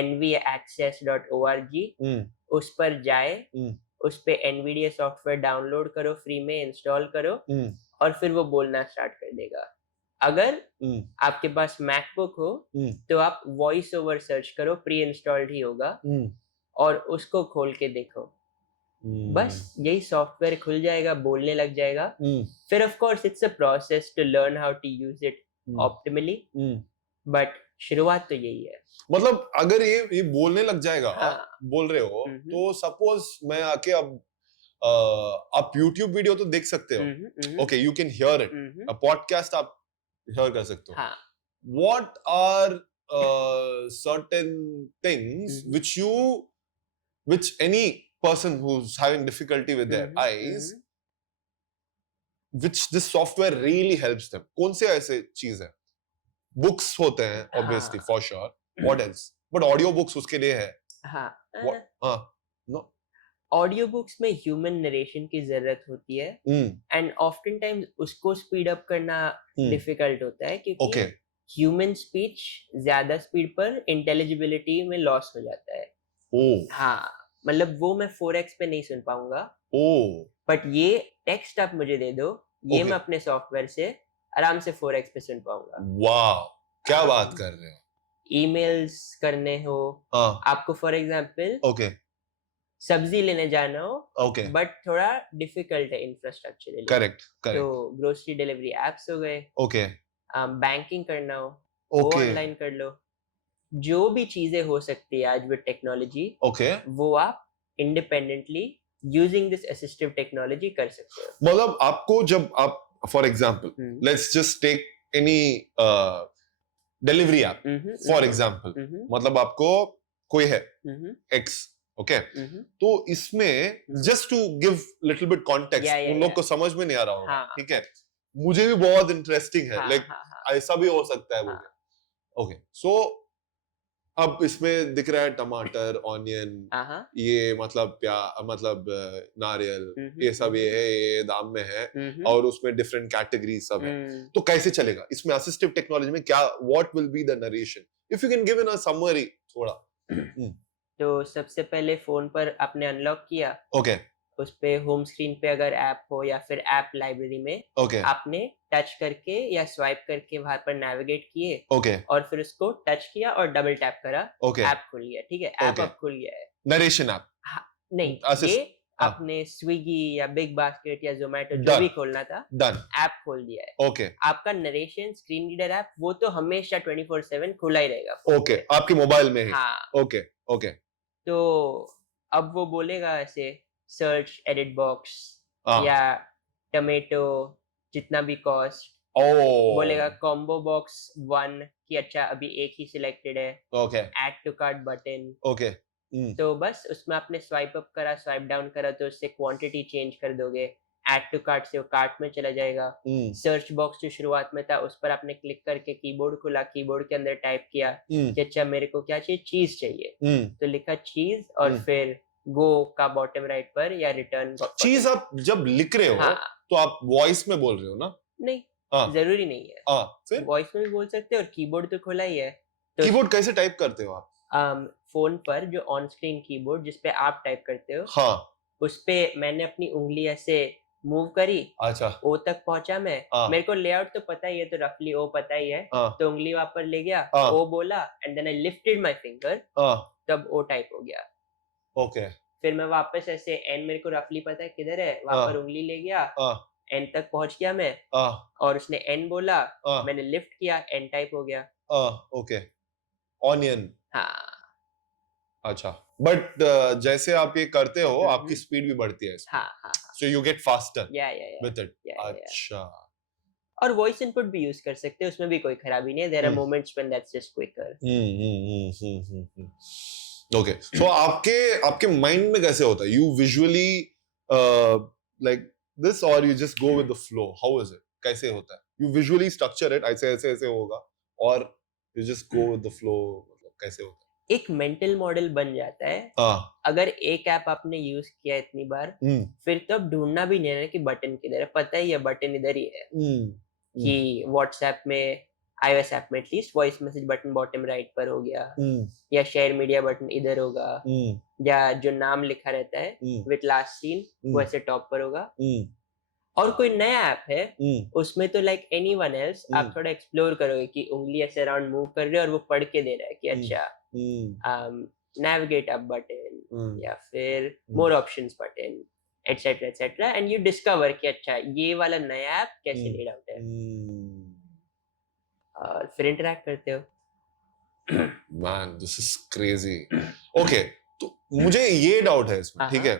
nvaccess.org, उस पर जाए, उस पे एनवीडिया सॉफ्टवेयर डाउनलोड करो, फ्री में इंस्टॉल करो, और फिर वो बोलना स्टार्ट कर देगा। अगर आपके पास मैकबुक हो तो आप वॉइस ओवर सर्च करो, प्री इंस्टॉल्ड ही होगा, और उसको खोल के देखो, बस यही सॉफ्टवेयर खुल जाएगा, बोलने लग जाएगा। फिर of course it's a process to learn how to use it optimally, but शुरुआत तो यही है। मतलब अगर ये बोलने लग जाएगा, हाँ बोल रहे हो, तो सपोज मैं आके अब आप YouTube वीडियो तो देख सकते हो, okay, you can hear it, a podcast आप हियर कर सकते हो। हाँ What are certain things which any person who's having difficulty with their eyes, which this software really helps them? कौन से ऐसे चीज है? बुक्स होते हैं obviously, for sure. What else? But audio books उसके लिए है। हाँ What? No. ऑडियो बुक्स में ह्यूमन नरेशन की जरूरत होती है, एंड ऑफ्टन टाइम्स उसको स्पीड अप करना डिफिकल्ट होता है, क्योंकि Okay. ह्यूमन स्पीच ज्यादा स्पीड पर इंटेलिजिबिलिटी में लॉस हो जाता है। Oh. हाँ मतलब वो मैं 4x पे नहीं सुन पाऊंगा, Oh. बट ये टेक्स्ट आप मुझे दे दो, ये Okay. मैं अपने सॉफ्टवेयर से आराम से 4x पे सुन पाऊंगा। Wow. क्या बात कर रहे हो? ईमेल्स करने हो, हाँ. आपको फॉर एग्जांपल Okay. सब्जी लेने जाना हो, Okay. बट थोड़ा डिफिकल्ट है इंफ्रास्ट्रक्चर के लिए, Correct. Correct. तो ग्रोसरी डिलीवरी एप्स हो गए, Okay. बैंकिंग करना हो वो Okay. ऑनलाइन कर लो, जो भी चीजें हो सकती है आज विद टेक्नोलॉजी, Okay. वो आप independently using this assistive technology कर सकते हो। मतलब आपको जब आप for example let's just take any delivery app for example, मतलब आपको कोई है एक्स, ओके, तो इसमें just to give little bit context, उन लोग को समझ में नहीं आ रहा होगा, हाँ, ठीक है, मुझे भी बहुत इंटरेस्टिंग है, हाँ, लाइक हाँ, हाँ, ऐसा भी हो सकता है हाँ, बोले, ओके, सो अब इसमें दिख रहा है टमाटर, ऑनियन, हाँ, ये मतलब मतलब नारियल, ये सब ये है, ये दाम में है, और उसमें डिफरेंट कैटेगरी सब है, तो कैसे चलेगा इसमें असिस्टिव टेक्नोलॉजी में? क्या what will be the narration, if you can give in a summary थोड़ा? तो सबसे पहले फोन पर आपने अनलॉक किया, ओके, उस पे होम स्क्रीन पे अगर ऐप हो या फिर ऐप लाइब्रेरी में, ओके, आपने टच करके या स्वाइप करके वहां पर नेविगेट किए, ओके, और फिर उसको टच किया और डबल टैप करा, ओके, ऐप खुल गया, ठीक है, ऐप Okay. अब खुल गया है। नरेशन ऐप नहीं, Assist- ये हाँ. आपने स्विगी या बिग बास्केट या जोमेटो जो Done. भी खोलना था, डन, ऐप खोल दिया है। ओके, आपका नरेशन स्क्रीन रीडर ऐप वो तो हमेशा 24/7 खुला ही रहेगा। ओके, आपके मोबाइल में ही, हाँ, ओके, ओके, तो अब वो बोलेगा ऐसे सर्च एडिट बॉक्स हाँ, या टमेटो, जितना भी कॉस्ट, ओ, बोलेगा कॉम्बो बॉक्स 1 कि अच्छा अभी एक ही सिलेक्टेड है, okay, add to cart button, okay, तो बस उसमें आपने स्वाइप अप करा, स्वाइप डाउन करा, तो उससे क्वांटिटी चेंज कर दोगे, ऐड टू कार्ट से वो कार्ट में चला जाएगा। सर्च बॉक्स जो शुरुआत में था उस पर आपने क्लिक करके कीबोर्ड खोला, कीबोर्ड के अंदर टाइप किया कि अच्छा मेरे को क्या चाहिए, चीज चाहिए, तो लिखा चीज और फिर गो का बॉटम राइट पर या रिटर्न। चीज आप जब लिख रहे हो हाँ, तो आप वॉइस में बोल रहे हो ना? नहीं हाँ, जरूरी नहीं है, फिर वॉइस में भी बोल सकते हो और कीबोर्ड तो खुला ही है। तो कीबोर्ड कैसे टाइप करते हो आप? फोन पर जो ऑन स्क्रीन कीबोर्ड जिसपे आप टाइप करते हो, हाँ, उस पे मैंने अपनी उंगली ऐसे मूव करी, अच्छा, ओ तक पहुंचा मैं। हाँ, मेरे को लेआउट तो पता ही है, तो रफली ओ पता ही है, हाँ, तो उंगली वहां पर ले गया, हाँ, ओ बोला and then I lifted my finger, हाँ, तब ओ टाइप हो गया। ओके, फिर मैं वापस ऐसे एन, मेरे को रफली पता है किधर है, वहां पर उंगली ले गया, हाँ, एन तक पहुंच गया मैं, हाँ, और उसने एन बोला, हाँ, मैंने लिफ्ट किया, एन टाइप हो गया। ओके, ऑनियन, हाँ अच्छा, बट जैसे आप ये करते हो आपकी स्पीड भी बढ़ती है, हाँ हाँ, सो यू गेट फास्टर या विद इट। या। अच्छा, और वॉइस इनपुट भी यूज कर सकते हो, उसमें भी कोई खराबी नहीं है। There are moments when that's just quicker. Okay, so आपके आपके माइंड में कैसे होता है? यू विजुअली लाइक दिस और you just go with the flow? How is it? कैसे होता है? यू विजुअली स्ट्रक्चर इट, ऐसे ऐसे ऐसे होगा, और you just go with the flow, मतलब कैसे होता है? एक मेंटल मॉडल बन जाता है। अगर एक ऐप आपने यूज किया इतनी बार, फिर तो अब ढूंढना भी नहीं है कि बटन किधर है, पता ही है बटन इधर ही है। कि व्हाट्सएप में, iOS ऐप में at least voice message button bottom right पर हो गया, या शेयर मीडिया बटन इधर होगा, या जो नाम लिखा रहता है विद लास्ट सीन वो ऐसे टॉप पर होगा। और कोई नया ऐप है उसमें तो लाइक एनीवन एल्स आप थोड़ा एक्सप्लोर करोगे कि उंगली ऐसे अराउंड मूव कर रही है और वो पढ़ के दे रहा है कि अच्छा navigate up बटन या फिर more options button etcetera etcetera, and you discover कि अच्छा ये वाला नया ऐप कैसे लेड आउट है, और फिर इंटरेक्ट करते हो। Man this is crazy. Okay, तो मुझे ये डाउट है इसमें, ठीक है,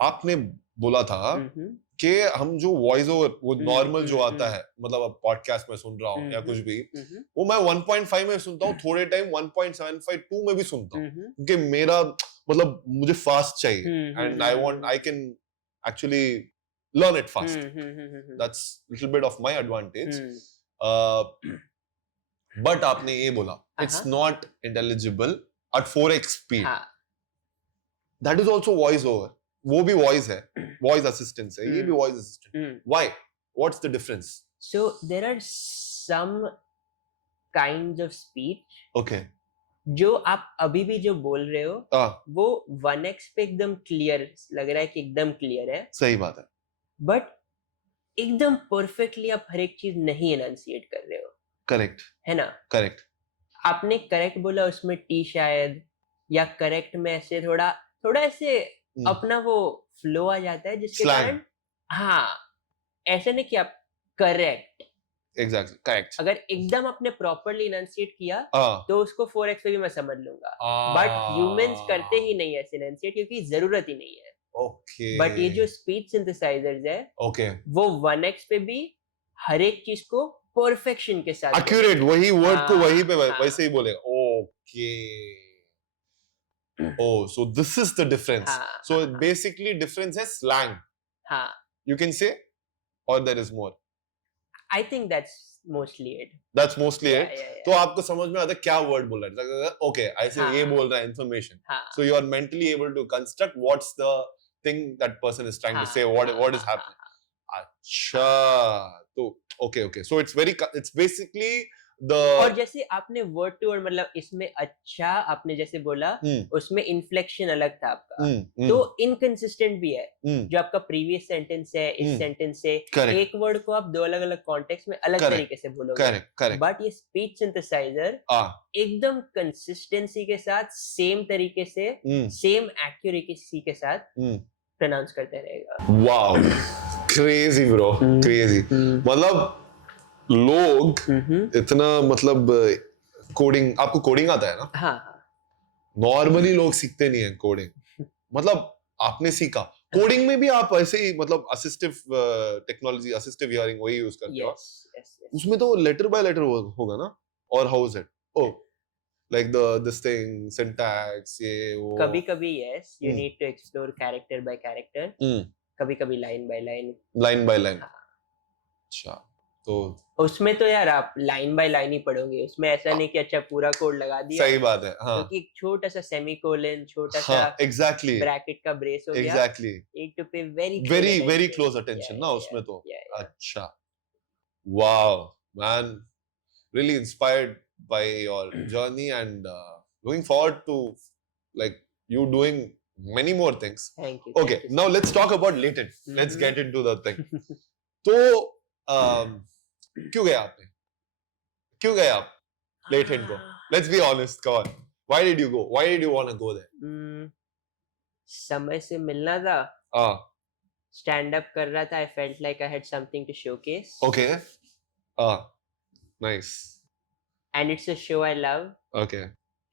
आपने बोला था कि हम जो वॉइस ओवर, वो नॉर्मल जो आता है, मतलब अब पॉडकास्ट में सुन रहा हूँ या कुछ भी, वो मैं 1.5 में सुनता हूँ, थोड़े टाइम 1.75 2 में भी सुनता हूँ, क्योंकि मेरा मतलब मुझे फास्ट चाहिए, and I can actually learn it fast. That's little bit of my advantage. But आपने ये बोला it's not intelligible at 4x speed, that is also voice over, वो भी वॉइस है, वॉइस असिस्टेंस है, ये भी voice assistant. Why? What's the difference? So there are some kinds of speech, okay, जो आप अभी भी जो बोल रहे हो वो 1x पे एकदम क्लियर लग रहा है कि एकदम क्लियर है, सही बात है, बट एकदम परफेक्टली आप हर एक चीज नहीं एनंसिएट कर रहे हो। करेक्ट है ना? करेक्ट। आपने करेक्ट बोला उसमें टी शायद, या करेक्ट में ऐसे थोड़ा थोड़ा ऐसे अपना वो फ्लो आ जाता है जिसके कारण, हाँ, ऐसे नहीं कि आप करेक्ट, एग्जैक्टली करेक्ट, अगर एकदम आपने प्रॉपर्ली इनंसिएट किया तो उसको 4x पे भी मैं समझ लूंगा, बट ह्यूमंस करते ही नहीं ऐसे इनंसिएट, क्योंकि जरूरत ही नहीं है। ओके, बट ये जो स्पीच सिंथेसाइजर्स है, ओके, वो 1x पे भी हर एक चीज को परफेक्शन के साथ, एक्यूरेट, वही वर्ड को वही पे वैसे ही बोलेगा। Okay, oh, so this is the difference. So basically difference है slang. You can say, or there is more? I think that's mostly it. That's mostly it. तो आपको समझ में आता है क्या वर्ड बोल रहा है? Okay, ऐसे ये बोल रहा है information. So you are mentally able to construct what's the thing that person is trying to say, what is happening. अच्छा, तो okay. So it's basically the, और जैसे आपने वर्ड टू वर्ड, मतलब इसमें अच्छा आपने जैसे बोला, उसमें इन्फ्लेक्शन अलग था आपका, तो इनकंसिस्टेंट भी है। जो आपका प्रीवियस सेंटेंस है, इस सेंटेंस से एक वर्ड को आप दो अलग अलग कॉन्टेक्स्ट में अलग तरीके से बोलोगे, बट ये स्पीच सिंथेसाइजर एकदम कंसिस्टेंसी के साथ, सेम तरीके से, सेम एक्यूरेसी के साथ प्रोनाउंस करते रहेगा। Wow, crazy bro, crazy. मतलब लोग इतना, मतलब कोडिंग, आपको कोडिंग आता है ना? हाँ, नॉर्मली लोग सीखते नहीं है कोडिंग, मतलब आपने सीखा कोडिंग में भी आप ऐसे ही, मतलब असिस्टिव टेक्नोलॉजी, असिस्टिव हियरिंग वही यूज करते हो? उसमें तो लेटर बाय लेटर होगा ना? और how is it? Oh like this thing, syntax, ये वो, कभी-कभी yes, you need to explore character by character, कभी कभी line by line. Line by line. हाँ। अच्छा, तो उसमें तो यार आप लाइन बाय लाइन ही पढ़ोगे, उसमें ऐसा नहीं कि अच्छा पूरा कोड लगा दिया, सही बात है। हाँ क्योंकि एक छोटा सा सेमीकोलन, छोटा सा हाँ, एग्जैक्टली ब्रैकेट का ब्रेस हो गया, एग्जैक्टली, एक टू पे वेरी वेरी क्लोज अटेंशन ना उसमें तो। अच्छा, wow man, really inspired by your journey and looking forward to like you doing many more things. Thank you. Okay, now let's talk about latent. Let's get into the thing. तो क्यों गए आपने? क्यों गए आप latent को? Let's be honest, come on. Why did you go? Why did you want to go there? समय से मिलना था, Ah, स्टैंड अप कर रहा था, I felt like I had something to showcase, okay. Ah, nice. and it's a show I love, Okay.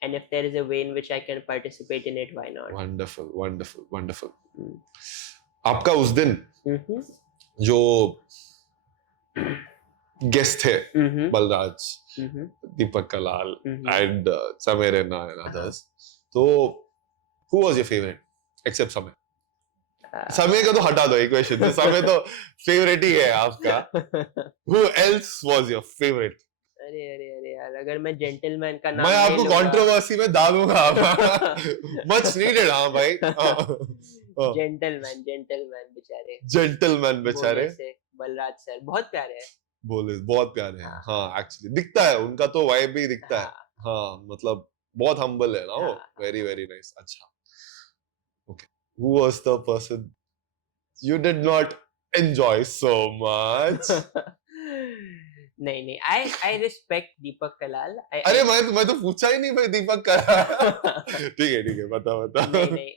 and if there is a way in which I can participate in it, why not? Wonderful, wonderful, wonderful. आपका उस दिन Mhm. जो guest थे Mhm. Balraj, Mhm. Deepak Kalal Mhm. and Samir Rana and others, तो who was your favorite except Samir? समय का तो हटा दो इक्वेशन, तो समय तो फेवरेट ही है आपका। Who else was your favorite? अरे अरे अरे यार, अगर मैं जेंटलमैन का नाम मैं ले आपको लूंगा कंट्रोवर्सी में डालूंगा। Much needed. हाँ भाई, जेंटलमैन बेचारे, जेंटलमैन बेचारे, बोले से बलराज सर बहुत प्यारे हैं। बोले बहुत प्यारे हैं। हाँ एक्चुअली दिखता है उनका तो वाइब भी दिखता है। हाँ, हाँ मतलब बहुत हम्बल है ना वो। हाँ। Very very nice. अच्छा, okay, who was the person you did not enjoy so much? नहीं नहीं, आई रिस्पेक्ट दीपक कलाल। अरे मैं तो पूछा ही नहीं भाई दीपक का। ठीक है, बता। नहीं नहीं,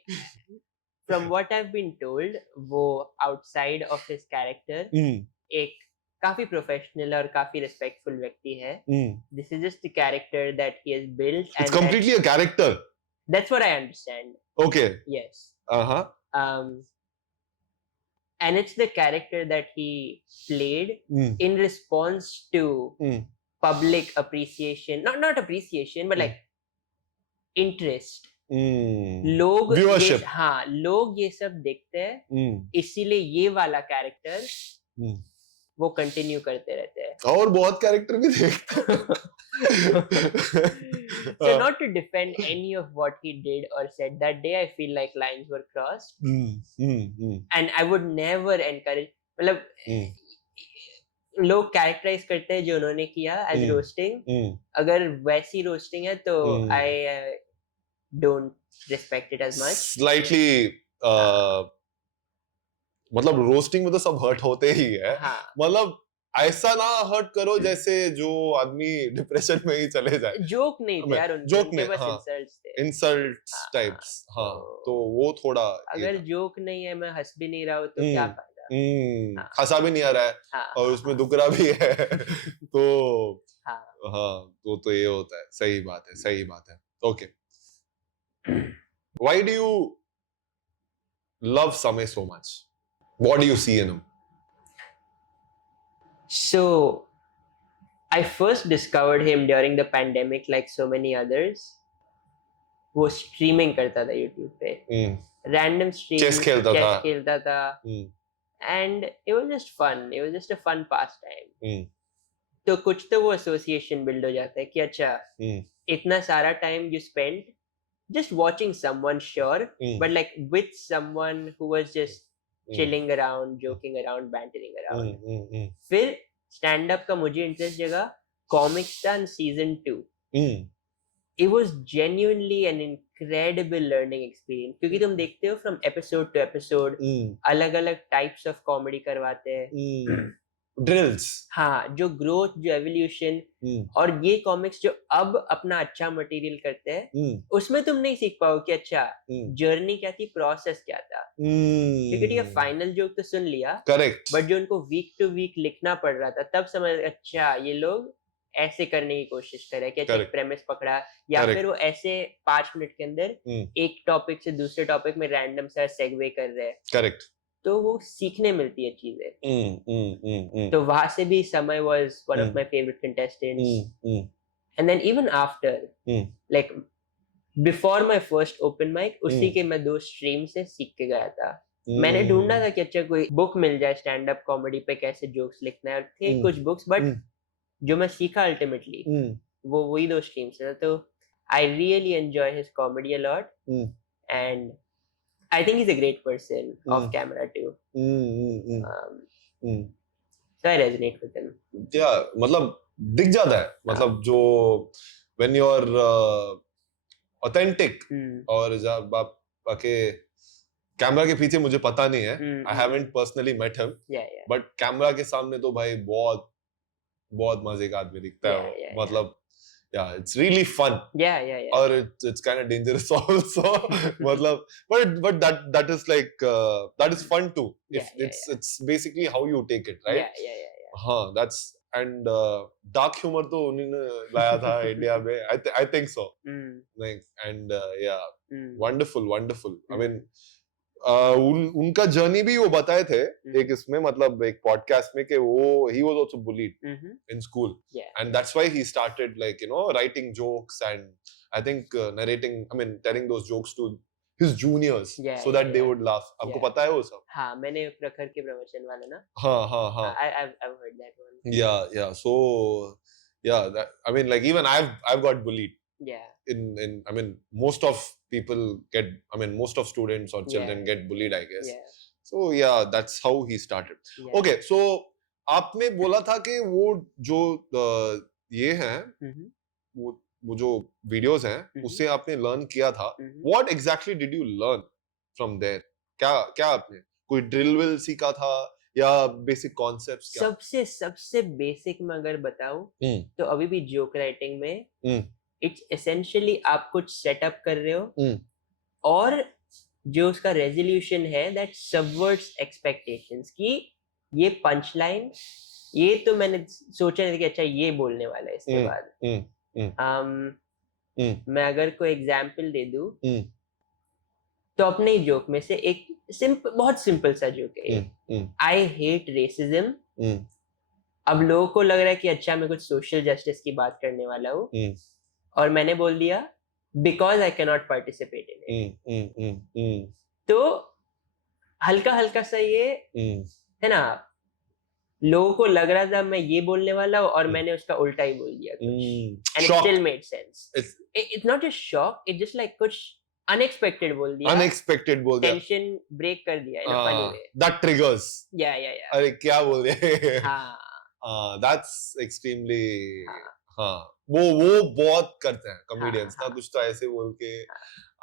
from what I have been told, वो आउटसाइड ऑफ हिज कैरेक्टर एक काफी प्रोफेशनल और काफी रिस्पेक्टफुल व्यक्ति है। This is just the character that he has built, It's completely a character. That's what I understand. Okay. Yes. Uh-huh. And it's the character that he played in response to public appreciation, not appreciation, but like interest. लोग Viewership. हाँ, लोग ये सब देखते हैं, इसीलिए ये वाला कैरेक्टर वो कंटिन्यू करते रहते हैं। और बहुत कैरेक्टर भी देखते हैं। So not to defend any of what he did or said that day, I feel like lines were crossed. And I would never encourage, मतलब लोग कैरेक्टराइज करते हैं जो उन्होंने किया एज रोस्टिंग, अगर वैसी रोस्टिंग है तो I don't respect it as much. Slightly मतलब रोस्टिंग में तो सब हर्ट होते ही है। हाँ। मतलब ऐसा ना हर्ट करो जैसे जो आदमी डिप्रेशन में ही चले जाए। जोक नहीं थे यार उनके, जोक उनके नहीं, बस हाँ, इंसल्ट्स थे, इंसल्ट्स टाइप्स। हाँ, तो वो थोड़ा अगर जोक नहीं है, मैं हंस भी नहीं रहा हूँ, तो क्या फायदा? हंसा भी नहीं आ रहा है। हाँ, और उसमें दुख रहा भी है। तो हाँ, तो ये होता है। सही बात है। Okay, why do you love Samay so much? What do you see in him? So I first discovered him during the pandemic, like so many others. वो streaming करता था YouTube पे, random stream, chess खेलता था, and it was just fun. It was just a fun pastime. तो कुछ तो वो association build हो जाता है कि अच्छा इतना सारा time you spent just watching someone, sure, but like with someone who was just chilling around, joking around, bantering around. फिर stand up का मुझे interest जगा comics था season 2. It was genuinely an incredible learning experience, क्योंकि तुम देखते हो from episode to episode अलग-अलग types of comedy करवाते हैं, ड्रिल्स, हाँ, जो ग्रोथ, जो एवोल्यूशन, और ये कॉमिक्स जो अब अपना अच्छा मटेरियल करते हैं, उसमें तुम नहीं सीख पाओ कि अच्छा जर्नी क्या थी, प्रोसेस क्या था, क्योंकि ठीक है फाइनल जोक तो सुन लिया, करेक्ट, बट जो उनको वीक टू वीक लिखना पड़ रहा था, तब समझ अच्छा ये लोग ऐसे करने की कोशिश कर रहे हैं कि अच्छा प्रेमिस पकड़ा, या फिर वो ऐसे 5 मिनट के अंदर एक टॉपिक से दूसरे टॉपिक में रैंडम सा सेगवे कर रहे हैं, करेक्ट, तो वो सीखने मिलती है चीजें। तो वहां से भी समय was one of my favorite contestants. And then even after, like before my first open mic, उसी के मैं 2 स्ट्रीम से सीख के गया था। मैंने ढूंढा था कि अच्छा कोई बुक मिल जाए स्टैंड अप कॉमेडी पे कैसे जोक्स लिखना है, और थे कुछ बुक्स, बट जो मैं सीखा अल्टीमेटली वो वही दो स्ट्रीम्स है. तो I really enjoy his comedy a lot, and I think he is a great person off camera too. So I resonate with him. Yeah, मतलब दिख जाता है, मतलब जो when you are authentic, और जब आप आके कैमरा के पीछे, मुझे पता नहीं है, I haven't personally met him, but camera के सामने तो भाई बहुत बहुत मजे का आदमी दिखता है वो, मतलब yeah, it's really fun. Yeah. Or it's kind of dangerous also. मतलब, but that is like that is fun too. It's basically how you take it, right? Yeah. हाँ, that's and dark humor तो उन्होंने लाया था India में. I think so. And yeah, wonderful. I mean, उनका journey भी वो बताए थे एक इसमें, मतलब एक पॉडकास्ट में, कि वो he was also bullied in school, and that's why he started like writing jokes and I think narrating, I mean telling those jokes to his juniors so that they would laugh. आपको पता है वो सब? हाँ, मैंने प्रखर के प्रवचन वाला ना. हाँ. I've heard that one. Yeah. So that, I mean, like even I've got bullied. Yeah. In I mean, most of people get, I mean, most of students or children get bullied, I guess. So yeah, that's how he started. Okay, so आपने बोला था कि वो जो ये हैं, वो जो वीडियोस हैं, उससे आपने लर्न किया था. What exactly did you learn from there? क्या आपने कोई ड्रिल विल सीखा था या बेसिक कॉन्सेप्ट्स? सबसे बेसिक में अगर बताऊं तो अभी भी जोक राइटिंग में इट्स एसेंशियली आप कुछ सेटअप कर रहे हो और जो उसका रेजोल्यूशन है दैट सबवर्ट्स एक्सपेक्टेशंस, कि ये पंच लाइन, ये तो मैंने सोचा नहीं कि अच्छा ये बोलने वाला है इसके बाद. मैं अगर कोई एग्जांपल दे दूं तो अपने ही जोक में से एक बहुत सिंपल सा जोक है, आई हेट रेसिज्म. अब लोगों को लग रहा है कि अच्छा मैं कुछ सोशल जस्टिस की बात करने वाला हूँ, और मैंने बोल दिया because I can not participate in it. तो हल्का सा ये है ना, लोगों को लग रहा था मैं ये बोलने वाला हूँ और मैंने उसका उल्टा ही बोल दिया कुछ, and it still made sense. It's not just shock, it's just like कुछ अनएक्सपेक्टेड बोल दिया, टेंशन ब्रेक कर दिया in a funny way. That triggers. Yeah अरे क्या बोल दिया. हाँ, दैट्स एक्सट्रीमली. हाँ, वो बहुत करते हैं कॉमेडियंस ना, कुछ तो ऐसे बोल के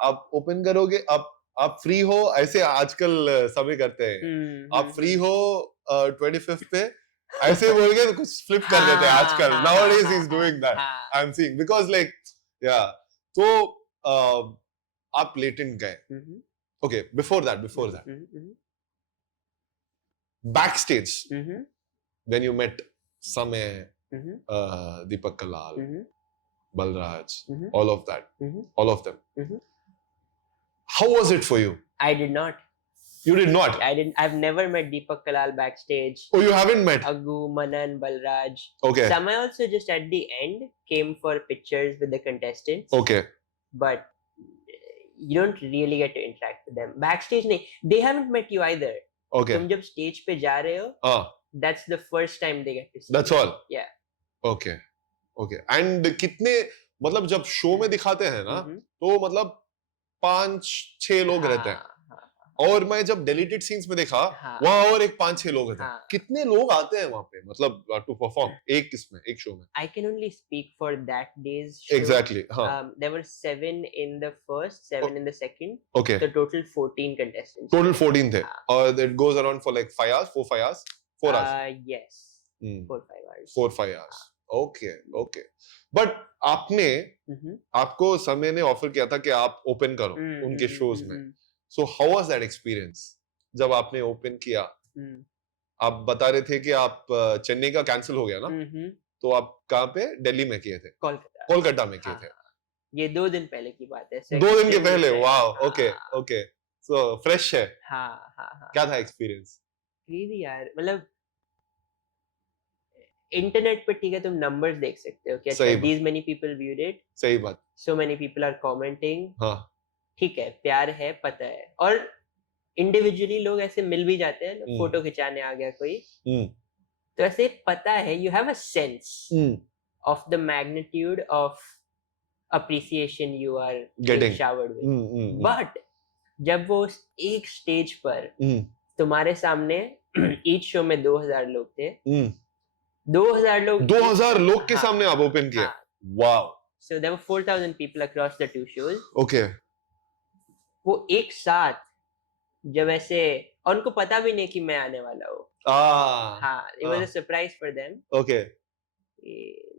आप ओपन करोगे, आप फ्री हो, ऐसे आजकल सभी करते हैं. आप फ्री हो 25th पे, ऐसे बोल के कुछ फ्लिप कर देते हैं आजकल. Nowadays he's doing that. I'm seeing because like तो आप लेटेंट गए. Okay, before that backstage when you met Samay, Deepak Kalal, Balraj, all of that, all of them, how was it for you? I did not. You did not? I didn't. I've never met Deepak Kalal backstage. Oh, you haven't met? Agu, Manan, Balraj. Okay. Samay also just at the end came for pictures with the contestants. Okay. But you don't really get to interact with them. Backstage, they haven't met you either. Okay. तुम जब stage पे जा रहे हो, that's the first time they get to see. That's you. all? Yeah. Okay. And कितने, मतलब जब show में दिखाते हैं ना, तो मतलब 5-6 लोग रहते हैं. और मैं जब डिलीटेड सीन्स में देखा, वहाँ और एक 5-6 लोग थे. कितने लोग आते हैं वहाँ पे, मतलब टू परफॉर्म एक शो में? I can only speak for that day's show. Exactly. There were 7 in the first, 7 in the second. Okay. So total 14 contestants. Total 14 थे. और it goes around for like 5 hours, 4 hours. Yes. 4-5 hours. 4-5 hours. Okay. But आपको समय ने offer किया था कि आप open करो उनके शोज में. So how was that experience? जब आपने ओपन किया, आप बता रहे थे कि आप चेन्नई का कैंसिल हो गया ना, तो आप कहाँ पे? दिल्ली में किए थे? कोलकाता में किए थे. ये 2 दिन पहले की बात है. 2 दिन के पहले? वाओ. Okay. So fresh है. हाँ. क्या था एक्सपीरियंस? क्रेजी यार, मतलब इंटरनेट पे ठीक है तुम नंबर्स देख सकते हो कि अच्छा these many people viewed it. सही बात. So many people are commenting. हाँ. ठीक है, प्यार है, पता है. और इंडिविजुअली लोग ऐसे मिल भी जाते हैं, फोटो खिंचाने आ गया कोई, तो ऐसे पता है, you have a sense of the magnitude of appreciation you are Getting. showered with. But जब वो एक स्टेज पर तुम्हारे सामने ईच शो में 2000 लोग थे, 2000 लोग के सामने आप ओपन किया? Wow! So there were 4000 people across the 2 shows. Okay. वो एक साथ जब ऐसे, और उनको पता भी नहीं कि मैं आने वाला हूँ. हाँ, it was a surprise for them. Okay.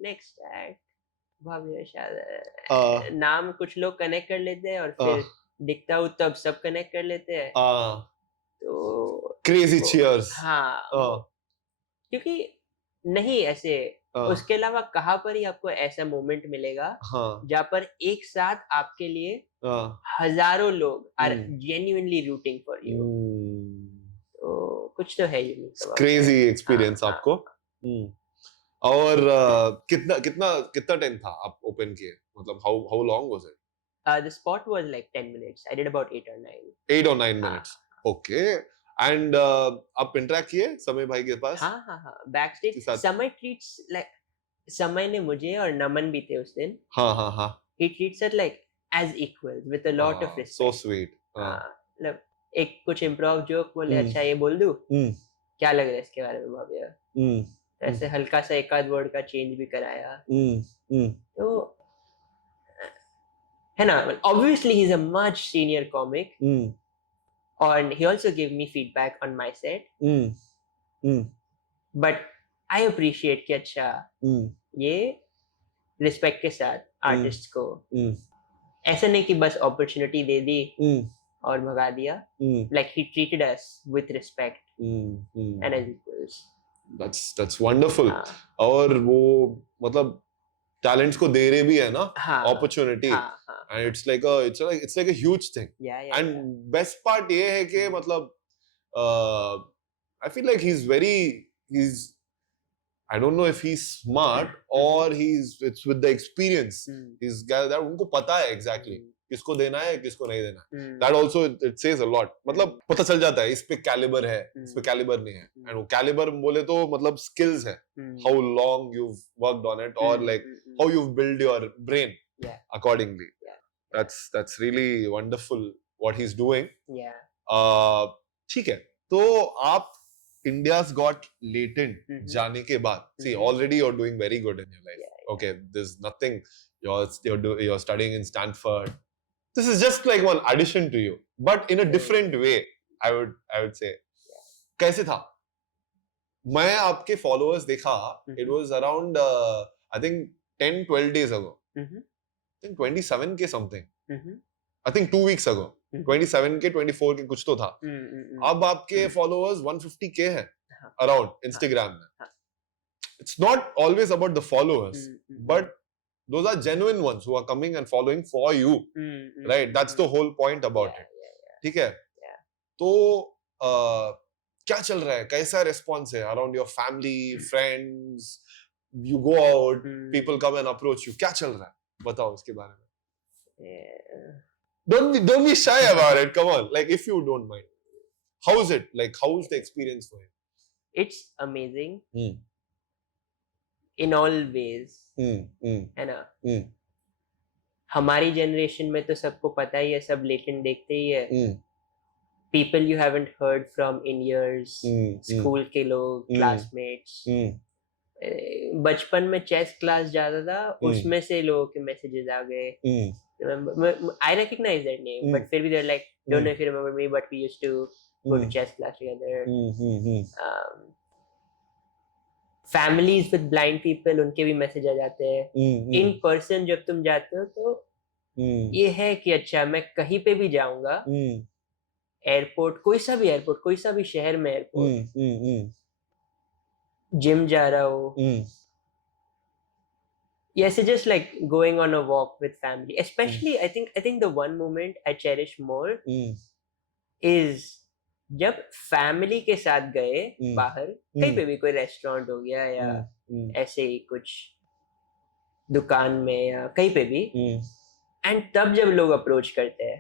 Next act, भव्य शायद नाम कुछ लोग कनेक्ट कर लेते हैं और फिर दिखता हूँ तब सब कनेक्ट कर लेते हैं. तो क्रेजी चीयर्स. हाँ, क्योंकि नहीं ऐसे उसके अलावा कहाँ पर ही आपको ऐसा मोमेंट मिलेगा जहाँ पर एक साथ आपके लिए हजारों लोग are genuinely rooting for you. तो कुछ तो है यूनिक. क्रेजी एक्सपीरियंस आपको. और कितना टाइम था आप ओपन किए? मतलब how long was it? The spot was like 10 minutes. I did about 8 or 9. 8 or 9 minutes. Okay. And आप इंटरेक्ट किए समय भाई के पास? हाँ. Backstage समय treats like, समय ने मुझे, और नमन भी थे उस दिन. हाँ. He treats it like as equals with a lot of respect. So sweet. मतलब एक कुछ improv joke बोले, अच्छा ये बोल दूँ? क्या लग रहा है इसके बारे में भव्य? ऐसे हल्का सा एक आध वर्ड का चेंज भी कराया. तो है ना, obviously he's a much senior comic, and he also gave me feedback on my set. But I appreciate कि अच्छा ये respect के साथ artists को ऐसा नहीं कि बस opportunity दे दी और भगा दिया. Like he treated us with respect and as equals. That's wonderful. और वो मतलब टैलेंट्स को दे रहे भी है ना opportunity. And it's like a huge thing. And best part ये है कि मतलब आई feel like he's I don't know if he's smart or it's with the experience. He's got that, उनको पता है exactly किसको देना है किसको नहीं देना. That also it says a lot. मतलब पता चल जाता है इस पे कैलिबर है, इस पे कैलिबर नहीं है. And वो कैलिबर बोले तो मतलब skills है. How long you've worked on it, or like how you've built your brain accordingly. That's really wonderful what he's doing. ठीक है. तो आप India's Got Latent जाने के बाद, see already you're doing very good in your life. Okay, there's nothing. You're studying in Stanford. This is just like one addition to you, but in a different way. I would say. कैसे था? मैं आपके followers देखा. It was around I think 10-12 days ago. I think 27 के something. I think 2 weeks ago. 27 के 24 के कुछ तो था. अब आपके followers 150K है around Instagram में. It's not always about the followers, but those are genuine ones who are coming and following for you. Right? That's the whole point about it. ठीक है? तो क्या चल रहा है? कैसा response है around your family, friends? You go out, people come and approach you. क्या चल रहा है? बताओ इसके बारे में. Don't be shy about it. Come on, like if you don't mind. How's it? Like how's the experience for you? It's amazing. In all ways. है ना? हमारी जनरेशन में तो सबको पता ही है, सब लेटेंट देखते ही है. People you haven't heard from in years. School के लोग, क्लासमेट्स. बचपन में चेस क्लास जाता था, उसमें से लोगों के मैसेजेस आ गए. I recognize that name, but फिर भी they're like, don't know if you remember me, but we used to go to chess class together. Families with blind people, उनके भी मैसेज आ जाते हैं. In person जब तुम जाते हो तो ये है कि अच्छा मैं कहीं पे भी जाऊंगा, एयरपोर्ट, कोई सा भी एयरपोर्ट, कोई सा भी शहर में एयरपोर्ट, जिम जा रहा हो, yes, it's just like going on a walk with family. Especially, I think the one moment I cherish more is जब फैमिली के साथ गए बाहर, कहीं पे भी, कोई रेस्टोरेंट हो गया या ऐसे ही कुछ दुकान में या कहीं पे भी, एंड तब जब लोग अप्रोच करते हैं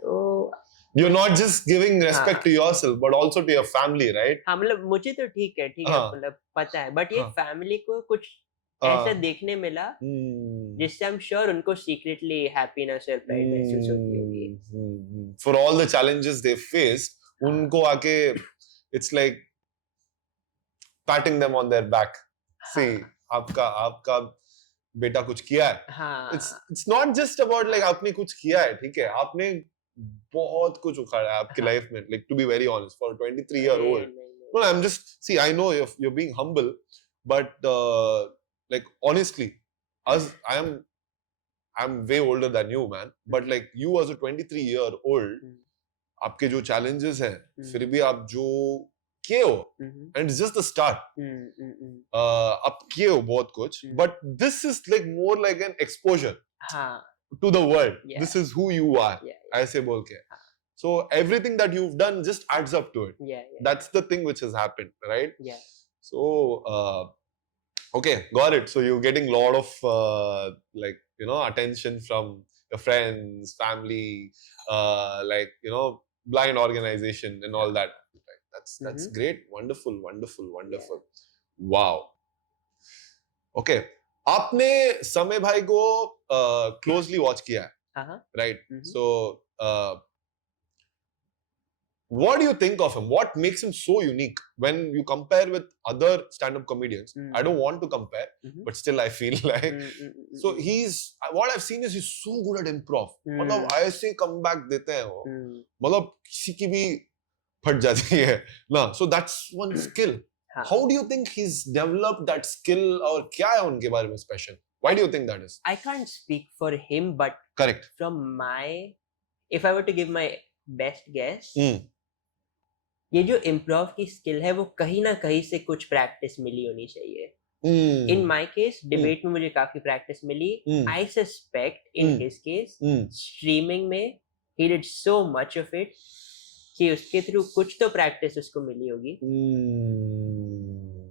तो You're not just giving respect हाँ. to yourself, but also to your family, right? हाँ मतलब मुझे तो ठीक है हाँ. मतलब पता है बट ये हाँ. फैमिली को कुछ हाँ. ऐसा देखने मिला जिससे I'm sure उनको secretly happiness और pride महसूस होती होगी. For all the challenges they faced, उनको आके it's like patting them on their back. See, आपका बेटा कुछ किया है. हाँ. It's not just about like आपने कुछ किया है, ठीक है? आपने बहुत कुछ उखाड़ा है आपकी लाइफ में. Like to be very honest, for a 23-year-old. No, I'm just see. I know you're being humble, but like honestly, I'm way older than you, man. But like you as a 23-year-old, आपके जो challenges हैं, फिर भी आप जो किए हो, and it's just the start. आप किए हो बहुत कुछ, but this is like more like an exposure to the world. Yeah. This is who you are. ऐसे बोल के. So everything that you've done just adds up to it. That's the thing which has happened, right? Yeah. So okay, got it. So you're getting a lot of like attention from your friends, family, like blind organization and all that. That's great. Wonderful. Wow. Okay. आपने समय भाई को closely watch किया है, right? So what do you think of him? What makes him so unique when you compare with other stand-up comedians? I don't want to compare, but still I feel like so what I've seen is he's so good at improv. मतलब ऐसे comeback देते हैं वो, मतलब किसी की भी फट जाती है ना. So that's one skill. How do you think he's developed that skill? और क्या है उनके बारे में special? Why do you think that is? I can't speak for him, but correct. If I were to give my best guess, ये जो improv की skill है वो कहीं ना कहीं से कुछ practice मिली होनी चाहिए. In my case, debate में मुझे काफी practice milli. I suspect in his case, streaming में he did so much of it कि उसके थ्रू कुछ तो प्रैक्टिस उसको मिली होगी.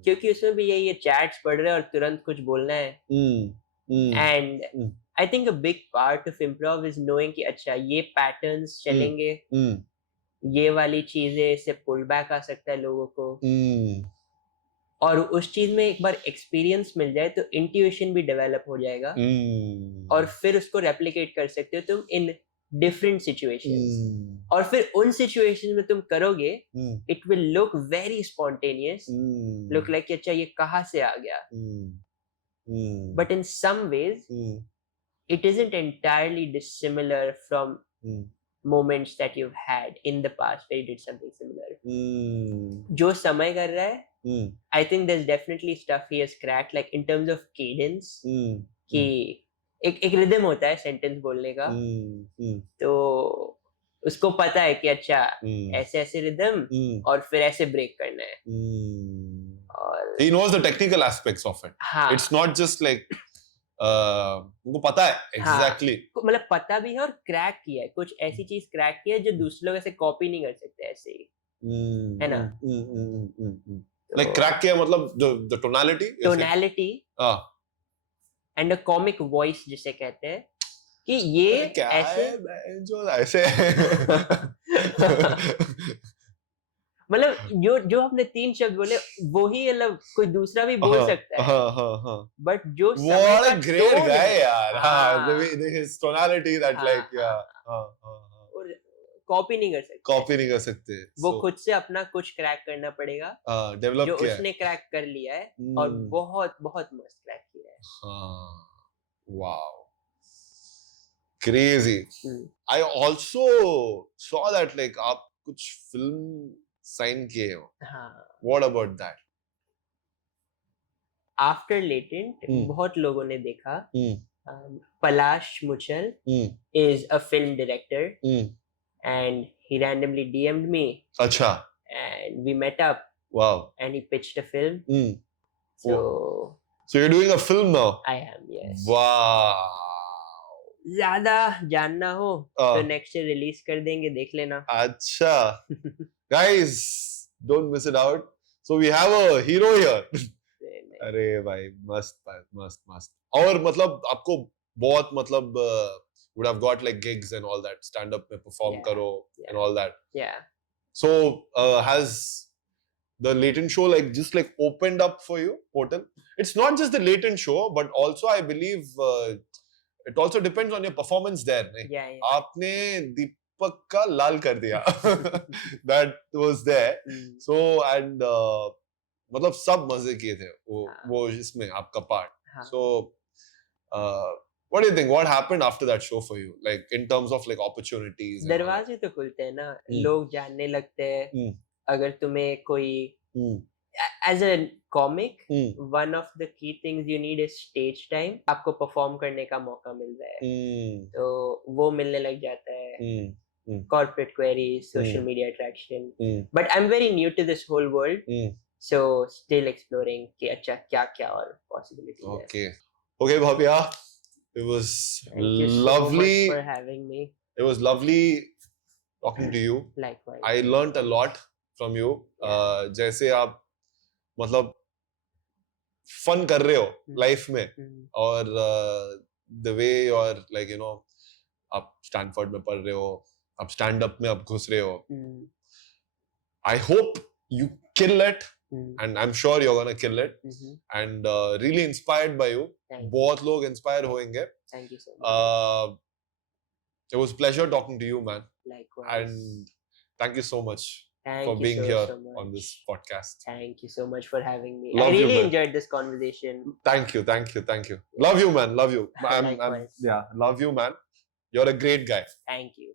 क्योंकि उसमें भी ये चैट्स पढ़ रहे हैं और तुरंत कुछ बोलना है. And I think a big part of improv is knowing कि अच्छा ये पैटर्न्स चलेंगे, ये वाली चीजें से पुल बैक आ सकता है लोगों को. और उस चीज में एक बार एक्सपीरियंस मिल जाए तो इंट्यूशन भी डेवलप हो जाएगा और फिर उसको रेप्लिकेट कर सकते हो तुम इन डिफरेंट सिचुएशंस. और फिर उन सिचुएशंस में तुम करोगे, it will look very spontaneous, look like अच्छा ये कहाँ से आ गया. But in some ways it isn't entirely dissimilar from moments that you've had in the past where you did something similar. जो समय कर रहा है, I think there's definitely stuff he has cracked, like in terms of cadence, कि एक rhythm होता है sentence बोलने का, तो उसको पता है कि अच्छा ऐसे ऐसे rhythm और फिर ऐसे break करना है. और he knows the technical aspects of it. हाँ. It's not just like उनको पता है exactly. हाँ, मतलब पता भी है और क्रैक किया है, कुछ ऐसी चीज क्रैक किया है जो दूसरे लोग ऐसे कॉपी नहीं कर सकते ऐसे ही, है ना. Like क्रैक किया मतलब the tonality and a comic voice जिसे कहते हैं कि ये क्या ऐसे है जो ऐसे मतलब जो हमने 3 शब्द बोले वही मतलब कोई दूसरा भी बोल सकता है. बट जो what a great guy यार. his tonality that like और कॉपी नहीं कर सकते. वो खुद से अपना कुछ क्रैक करना पड़ेगा, डेवलप जो किया उसने क्रैक कर लिया है और बहुत बहुत मस्त क्रैक किया है. wow, crazy. I also saw that like आप कुछ फिल्म साइन किए हो. What about that? After Latent बहुत लोगों ने देखा. पलाश मुचल is a film director and he randomly DM'd me. अच्छा. And we met up. Wow. And he pitched a film. So you're doing a film now? I am, yes. Wow. ज़्यादा जानना हो तो next year release कर देंगे, देख लेना. अच्छा. Guys, don't miss it out. So we have a hero here. अरे भाई मस्त. और मतलब आपको बहुत मतलब would have got like gigs and all that, stand up mein perform Yeah, karo yeah. and all that. Yeah. So has the Late Show like just like opened up for you, portal? It's not just the Late Show, but also I believe it also depends on your performance there. नहीं? Yeah, yeah. आपने दीपक का लाल कर दिया. That was there. Mm. So and मतलब सब मजे किए थे हाँ. वो इसमें आपका part. हाँ. So what do you think? What happened after that show for you? Like in terms of like opportunities. and all that? दरवाजे तो खुलते हैं ना, लोग जानने लगते हैं. अगर तुम्हें कोई as a comic, one of the key things you need is stage time. आपको perform करने का मौका मिल रहा है, तो वो मिलने लग जाता है. Corporate queries, social media attraction. But I'm very new to this whole world, so still exploring कि अच्छा क्या और possibilities है. Okay. Okay, Bhavya. It was Thank you so lovely. much for having me. It was lovely talking to you. Likewise. I learnt a lot from you. जैसे आप मतलब fun कर रहे हो life में और the way you're like you know आप Stanford में पढ़ रहे हो, आप stand up में आप घुस रहे हो. I hope you kill it. And I'm sure you're gonna kill it. And really inspired by you. बहुत लोग inspired होंगे. Thank you so much. It was a pleasure talking to you, man. Likewise. And thank you so much Thank for you being so here much. on this podcast. Thank you so much for having me. Love I you, really man. enjoyed this conversation. Thank you. Love you, man. Love you. Likewise. Love you, man. You're a great guy. Thank you.